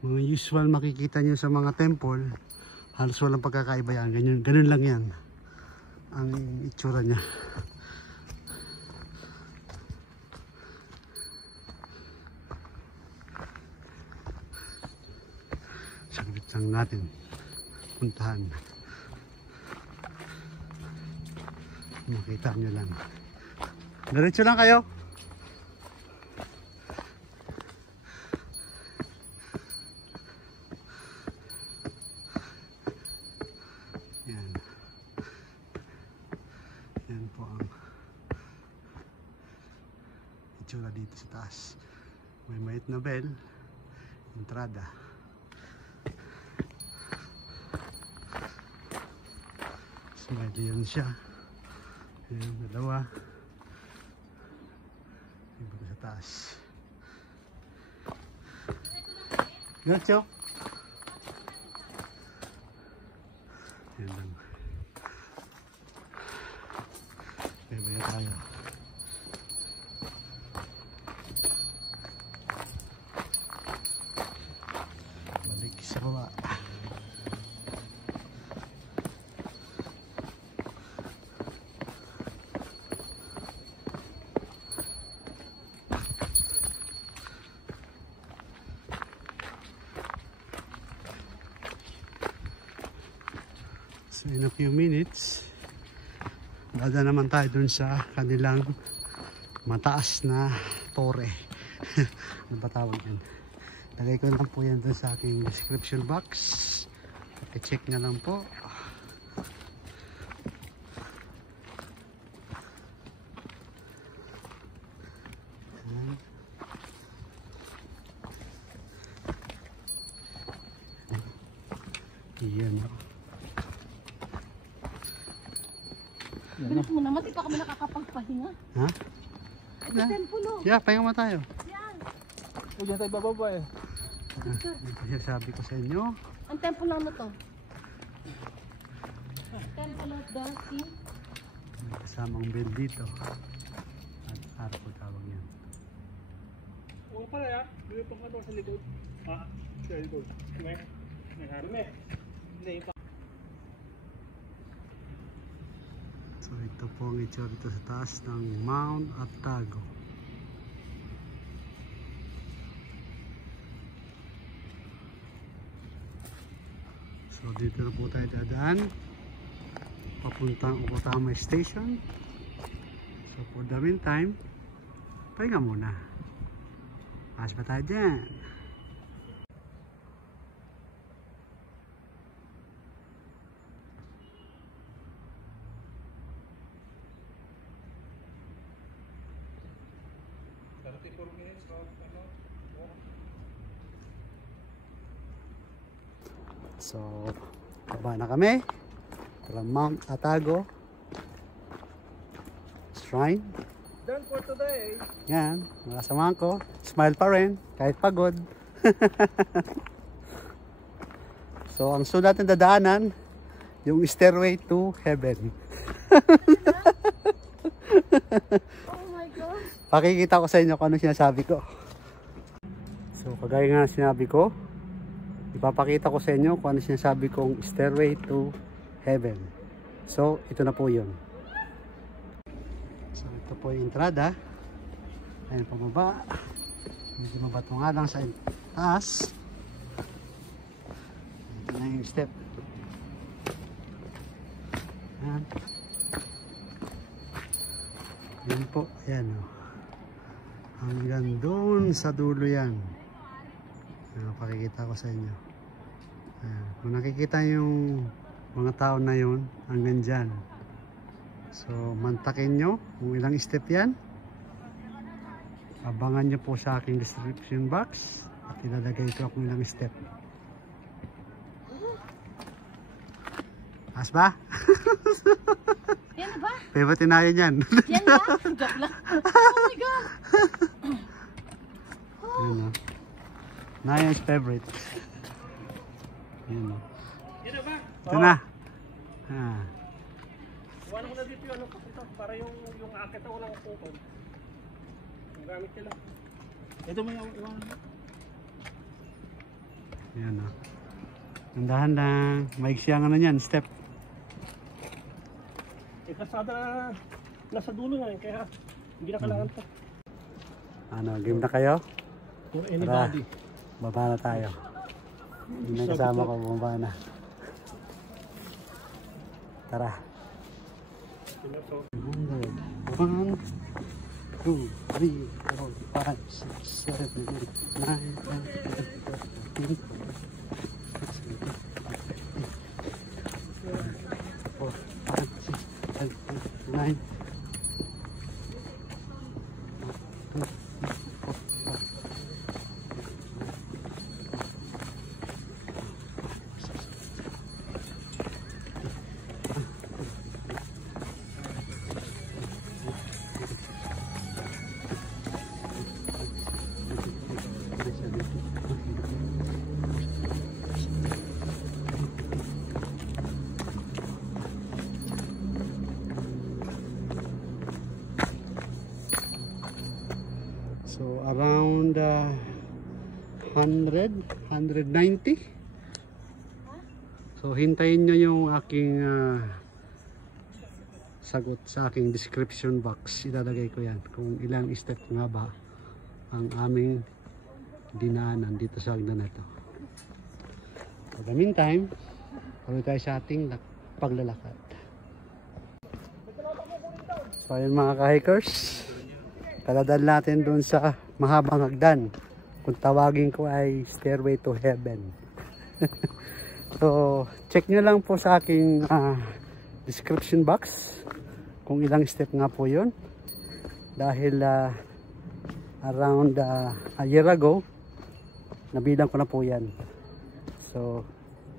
mga usual makikita nyo sa mga temple, halos walang pagkakaiba yan. Ganun lang yan. Ang itsura niya. Saglit lang natin puntahan. Makita nyo lang. Diretso lang kayo. Yan. Yan po ang itsura dito sa taas. May mait na bell. Entrada. Pwede yun siya. Ayan, dalawa. Iba ko sa taas. Gacho. Ayan lang. Baya tayo. Balik sa baba. So in a few minutes, dada naman tayo dun sa kanilang mataas na tore. Ano ba tawag yan? Lagay ko lang po yan dun sa aking description box. I-check na lang po. Yan o. Bilis mo naman, di pa kami nakakapagpahinga. Ha? Ito tempulo. Yeah, pahinga mo tayo. Yan. O dyan tayo bababa eh. Ito siya sabi ko sa inyo. Ang temple lang na to. Temple of the sea. May kasamang bell dito. At araw ko tawag yan. Oo pala ya. May pang ano sa likod. Ah, sa likod. May harme. Hindi pa. So ito po ang itsura dito sa taas ng Mount Atago. So dito na po tayo dadaan papuntang Okutama Station. So for the meantime, pahinga muna. Pass ba tayo dyan? So, baba na kami from Mount Atago Shrine. Done for today. Yan, mga samahan ko. Smile pa rin, kahit pagod. So, ang sunod natin dadaanan, yung Stairway to Heaven. Oh my gosh. Pakikita ko sa inyo kung ano sinasabi ko. So, kagaya nga sinabi ko, ipapakita ko sa inyo kung ano sinasabi kong Stairway to Heaven. So, ito na po yun. So, ito po yung entrada. Ayan, pababa. Medyo mabato nga lang sa taas. Ito na yung step. Ayan. Ayan po. Ayan o. Hanggang doon sa dulo yan. Ayan, pakikita ko sa inyo. Ayan. Kung nakikita yung mga tao na yun, hanggang dyan. So, mantakin nyo kung ilang step yan. Abangan nyo po sa aking description box at ilalagay ko kung ilang step. As ba? Yan ba? Pwede tinayan yan. Yan ba? Joke lang. Oh my God. Ayan o. Nayan's favorite. Ayan o. Yan na ba? Ito na. Ah. Iwan ko na dito yung ano ito, para yung akit na walang pukol. Ang gamit nila. Ito may iwan. Ayan o. Nandahan lang. Maiksi ang ano yan, step. Kasada nasa dulo na kaya hindi na kailangan to. Ano, game na kayo? For Tara, anybody. baba na tayo. Hindi na kasama ko, baba na. Tara. 1, 2, 3, 4, 5, 6, 7, 8, 9, 10, 11, 12, 13, 9. 190. So hintayin nyo yung aking sagot sa aking description box. Ilalagay ko yan kung ilang step nga ba ang aming dinaanan dito sa hagdan na ito. For the meantime, tuloy tayo sa ating paglalakad. So ayun mga ka-hikers, kaladal natin dun sa mahabang hagdan. Kung tawagin ko ay Stairway to Heaven. So check nyo lang po sa aking description box kung ilang step nga po yun. Dahil around a year ago, nabilang ko na po yan. So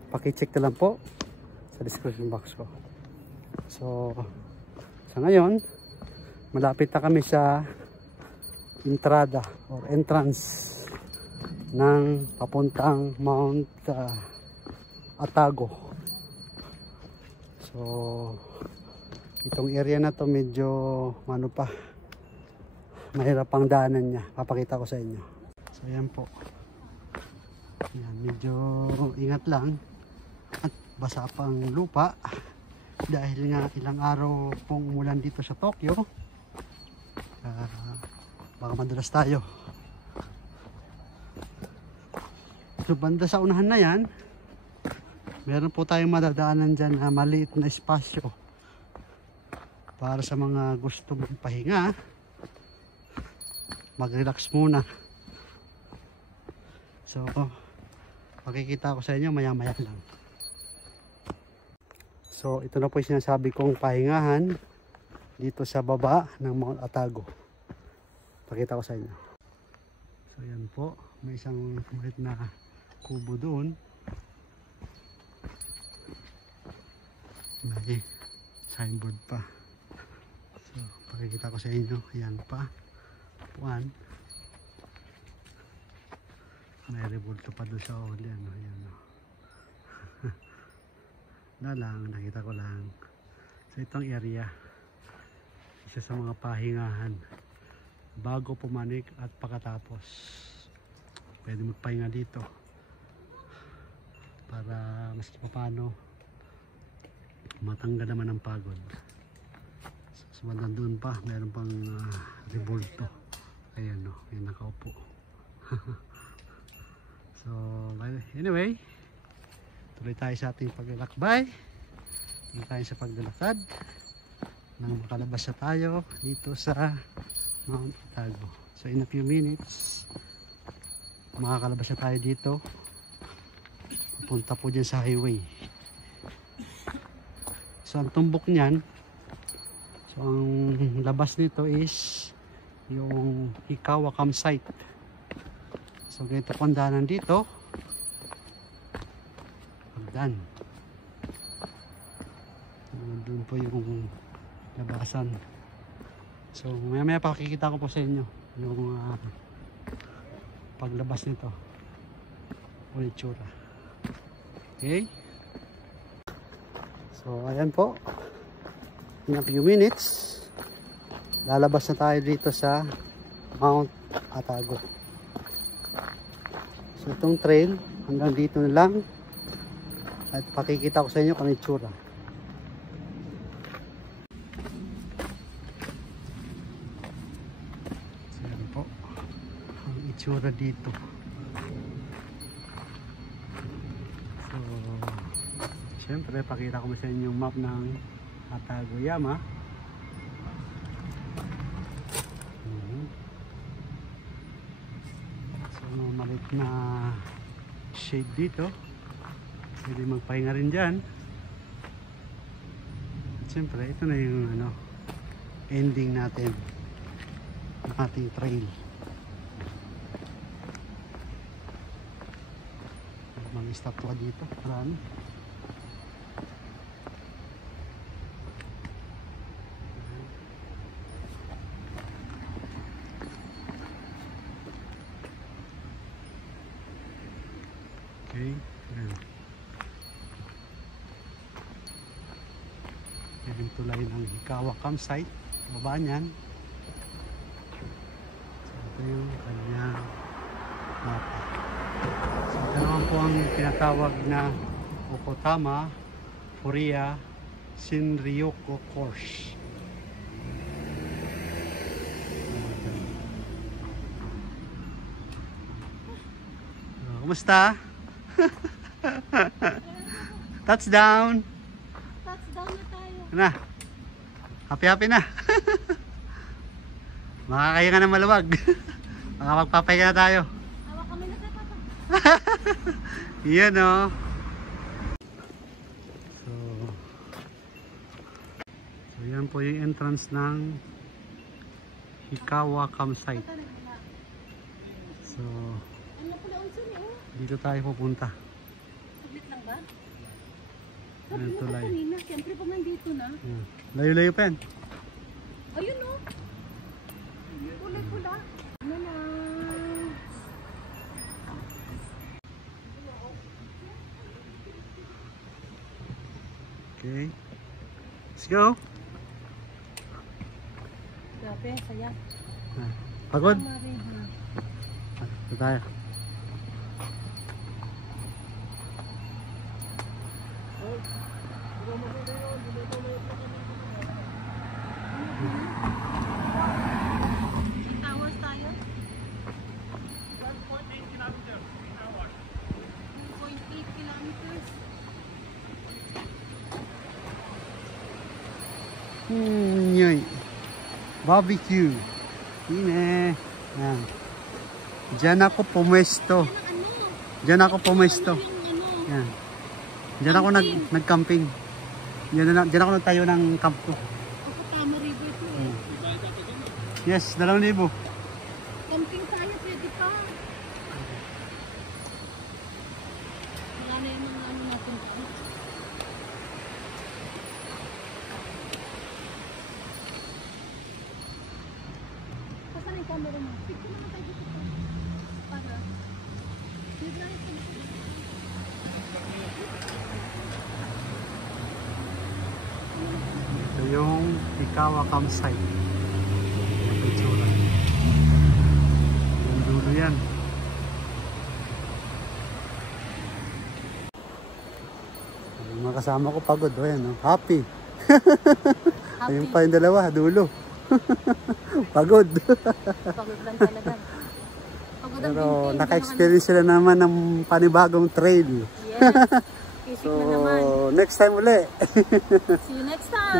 pakicheck na lang po sa description box ko. So sa ngayon, malapit na kami sa entrada or entrance ng papuntang Mount Atago. So itong area na to medyo ano pa, mahirap pang daanan niya. Papakita ko sa inyo. So yan po. Yan, medyo ingat lang at basa pang lupa dahil nga ilang araw pong umulan dito sa Tokyo. Baka madulas tayo. So banda sa unahan na yan, meron po tayong madadaanan dyan na maliit na espasyo para sa mga gusto magpahinga, mag-relax muna. So makikita ko sa inyo maya maya lang. So ito na po yung sinasabi kong pahingahan dito sa baba ng Mount Atago. Pakita ko sa inyo. So yan po, may isang maliit na kubo doon. May signboard pa. So pakikita ko sa inyo. Yan pa. Puan. May rebulto pa doon sa uli. Ayan. Na lang, nakita ko lang. So itong area, isa sa mga pahingahan bago pumanik at pagkatapos. Pwede magpahinga dito para mas paano matanggal naman ang pagod. So doon pa, meron pang rebulto. Ayan o, yung nakaupo. So anyway, tuloy tayo sa ating paglalakbay. Tuloy tayo sa paglalakad nang makalabas na tayo dito sa Mount Atago. So in a few minutes makakalabas na tayo dito, papunta po dyan sa highway. So ang tumbok nyan, so ang labas nito is yung Hikawa campsite. So ganito po ang daanan dito, hagdan. Doon po yung labasan. So maya pakikita ko po sa inyo yung paglabas nito o itsura. Okay, so ayan po, in a few minutes lalabas na tayo dito sa Mount Atago. So itong trail hanggang dito na lang at pakikita ko sa inyo kung itsura. Itsura dito. So syempre pakita ko sa inyo yung map ng Atagoyama. So maliit na shade dito, pwede magpahinga rin dyan. At syempre ito na yung ending natin ng ating trail. Mga estatwa dito, marami. Okay, ayan. Yung tulay ng Hikawa campsite, baba niyan. So ito yung kanyang tinatawag na Okotama Korea Shinryoko Course. Kumusta? Touchdown! Touchdown na tayo. Na. Happy na. Makakaya ka na maluwag. Makapagpapahinga na tayo. Awa kami na sa papa. Yan o. So yan po yung entrance ng Hikawa campsite. So Ano pala ang suni oh? dito tayo pupunta. Saglit lang ba? Ayan, Sabi mo tulay. ka kanina, siyempre pag nandito na. Yan. Layo-layo pa yan. Ayun oh. Kulay-pula. Ano na? Okay. Let's go. Grabe, saya. Pagod? Tama rin, ha? Ito tayo. May towers tayo? 1.8 kilometers, 3 hours. 2.8 kilometers. Yoy. Barbecue. Ine. Yan. Diyan ako pumesto. Ano? Diyan ako pumesto. Ano? Yan. Diyan ako nag-camping. Diyan ako nagtayo ng camp ko. Okotama River to eh. Yes, 2,000. Camping tayo, pwede pa. Wala na yung mga ano natin. Saan yung camera mo? Picture naman tayo dito. Para. Dito na yung Ito yung Hikawa campsite. Yung itsura. Yung dulo yan. Yung mga kasama ko pagod. O yan, oh. Happy. Ayun pa yung dalawa, dulo. Pagod. pagod lang talaga. Pagod ang Pero bintin. naka-experience sila naman ng panibagong trail. Yes. Isip So, na naman. next time uli. See you next time.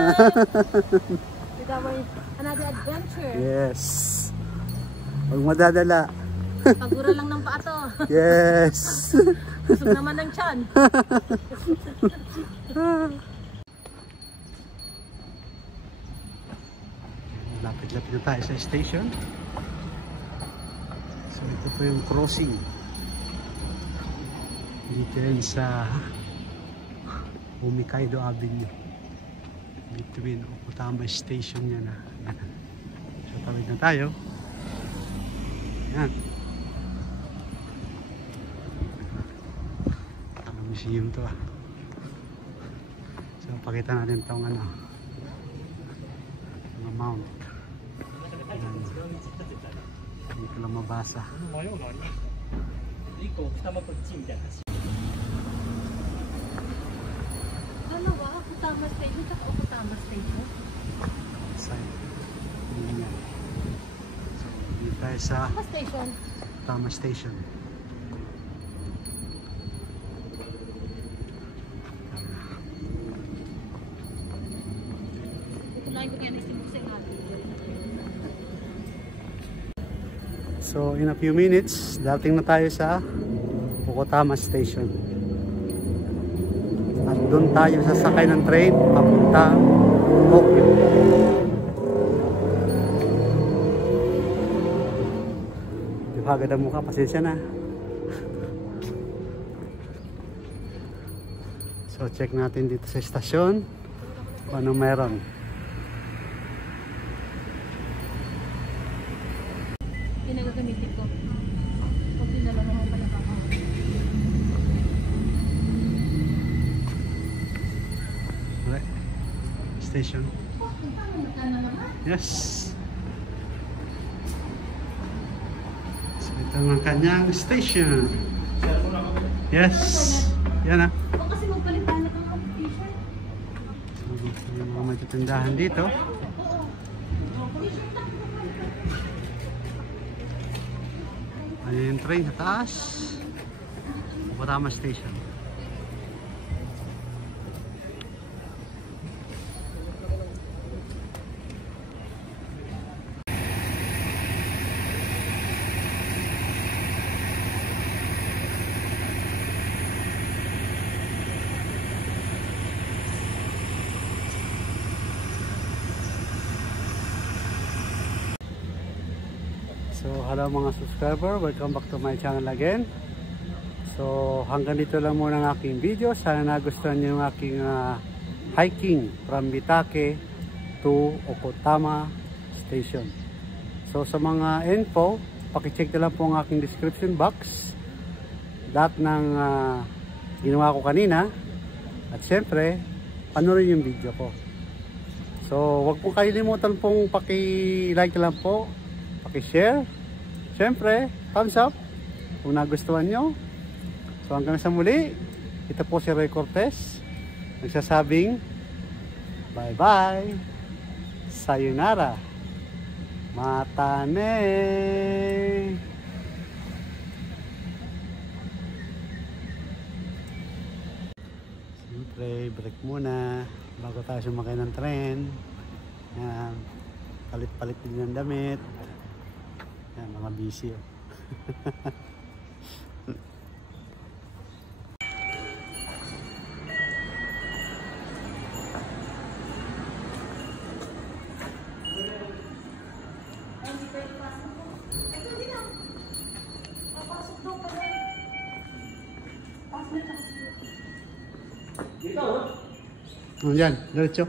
With our another adventure. Yes. Huwag madadala. Pagura lang ng paa to. Yes. Busog naman ng tiyan. Lapit-lapit na tayo sa station. So, ito po yung crossing. Dito yan sa Umikaido Avenue. Between Okotama Station yan. So, tawid na tayo. Yan. Ano museum to ah. So, pakita natin itong ano. Mga mount. Yan. Hindi ko lang mabasa. Ano ba? Okotama Station. Saka Okotama Station. Side. Yun yan. So, dito tayo sa Okotama Station. Okotama Station. Ito lang yung yan. Isibuksin natin. So, in a few minutes, dating na tayo sa Okotama Station. At doon tayo sasakay ng train papunta Tokyo. Di ba agad ang mukha? Pasensya na. So, check natin dito sa estasyon kung ano meron. Yun ang gagamitin ko. Pag dinala mo mo pala ako. Right. Station. Magkano naman? Yes. So, ito ang kanyang station. Yes. Yan ah. O kasi magpalitan na kang t-shirt. So, yung mga matitindahan dito. Ayan yung train sa taas. Okotama Station. So hello mga subscriber, welcome back to my channel again. So hanggang dito lang muna ang aking video. Sana nagustuhan niyo yung aking hiking from Mitake to Okotama Station. So sa mga info, pakicheck na lang po ang aking description box. Lahat ng ginawa ko kanina. At syempre, panoorin yung video ko. So huwag pong kalimutan pong paki-like lang po, paki-share. Syempre, thumbs up kung nagustuhan nyo. So hanggang sa muli, ito po si Roy Cortez nagsasabing bye bye, sayonara, matane. Siyempre, break muna bago tayo sumakay ng tren. Yan, palit-palit din ng damit. Yan, mga busy. Diyan, diretso.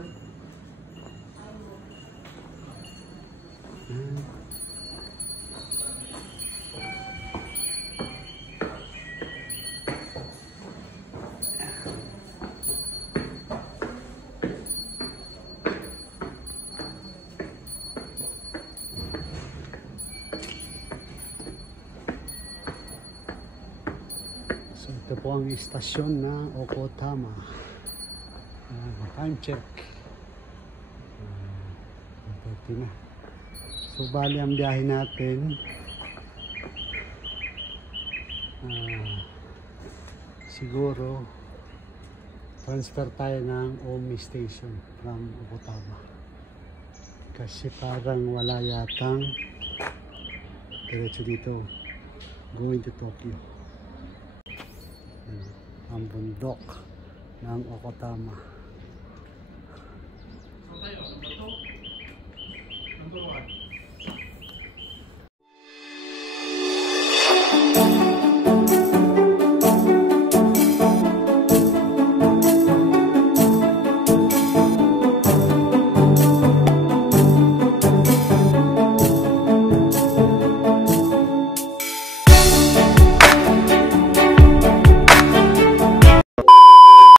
So ito po ang istasyon na Okotama. Time check. 30 na. So bali ang biyahe natin siguro transfer tayo ng Omi Station from Okotama. Kasi parang wala yatang diretso dito going to Tokyo. Ang bundok ng Okotama.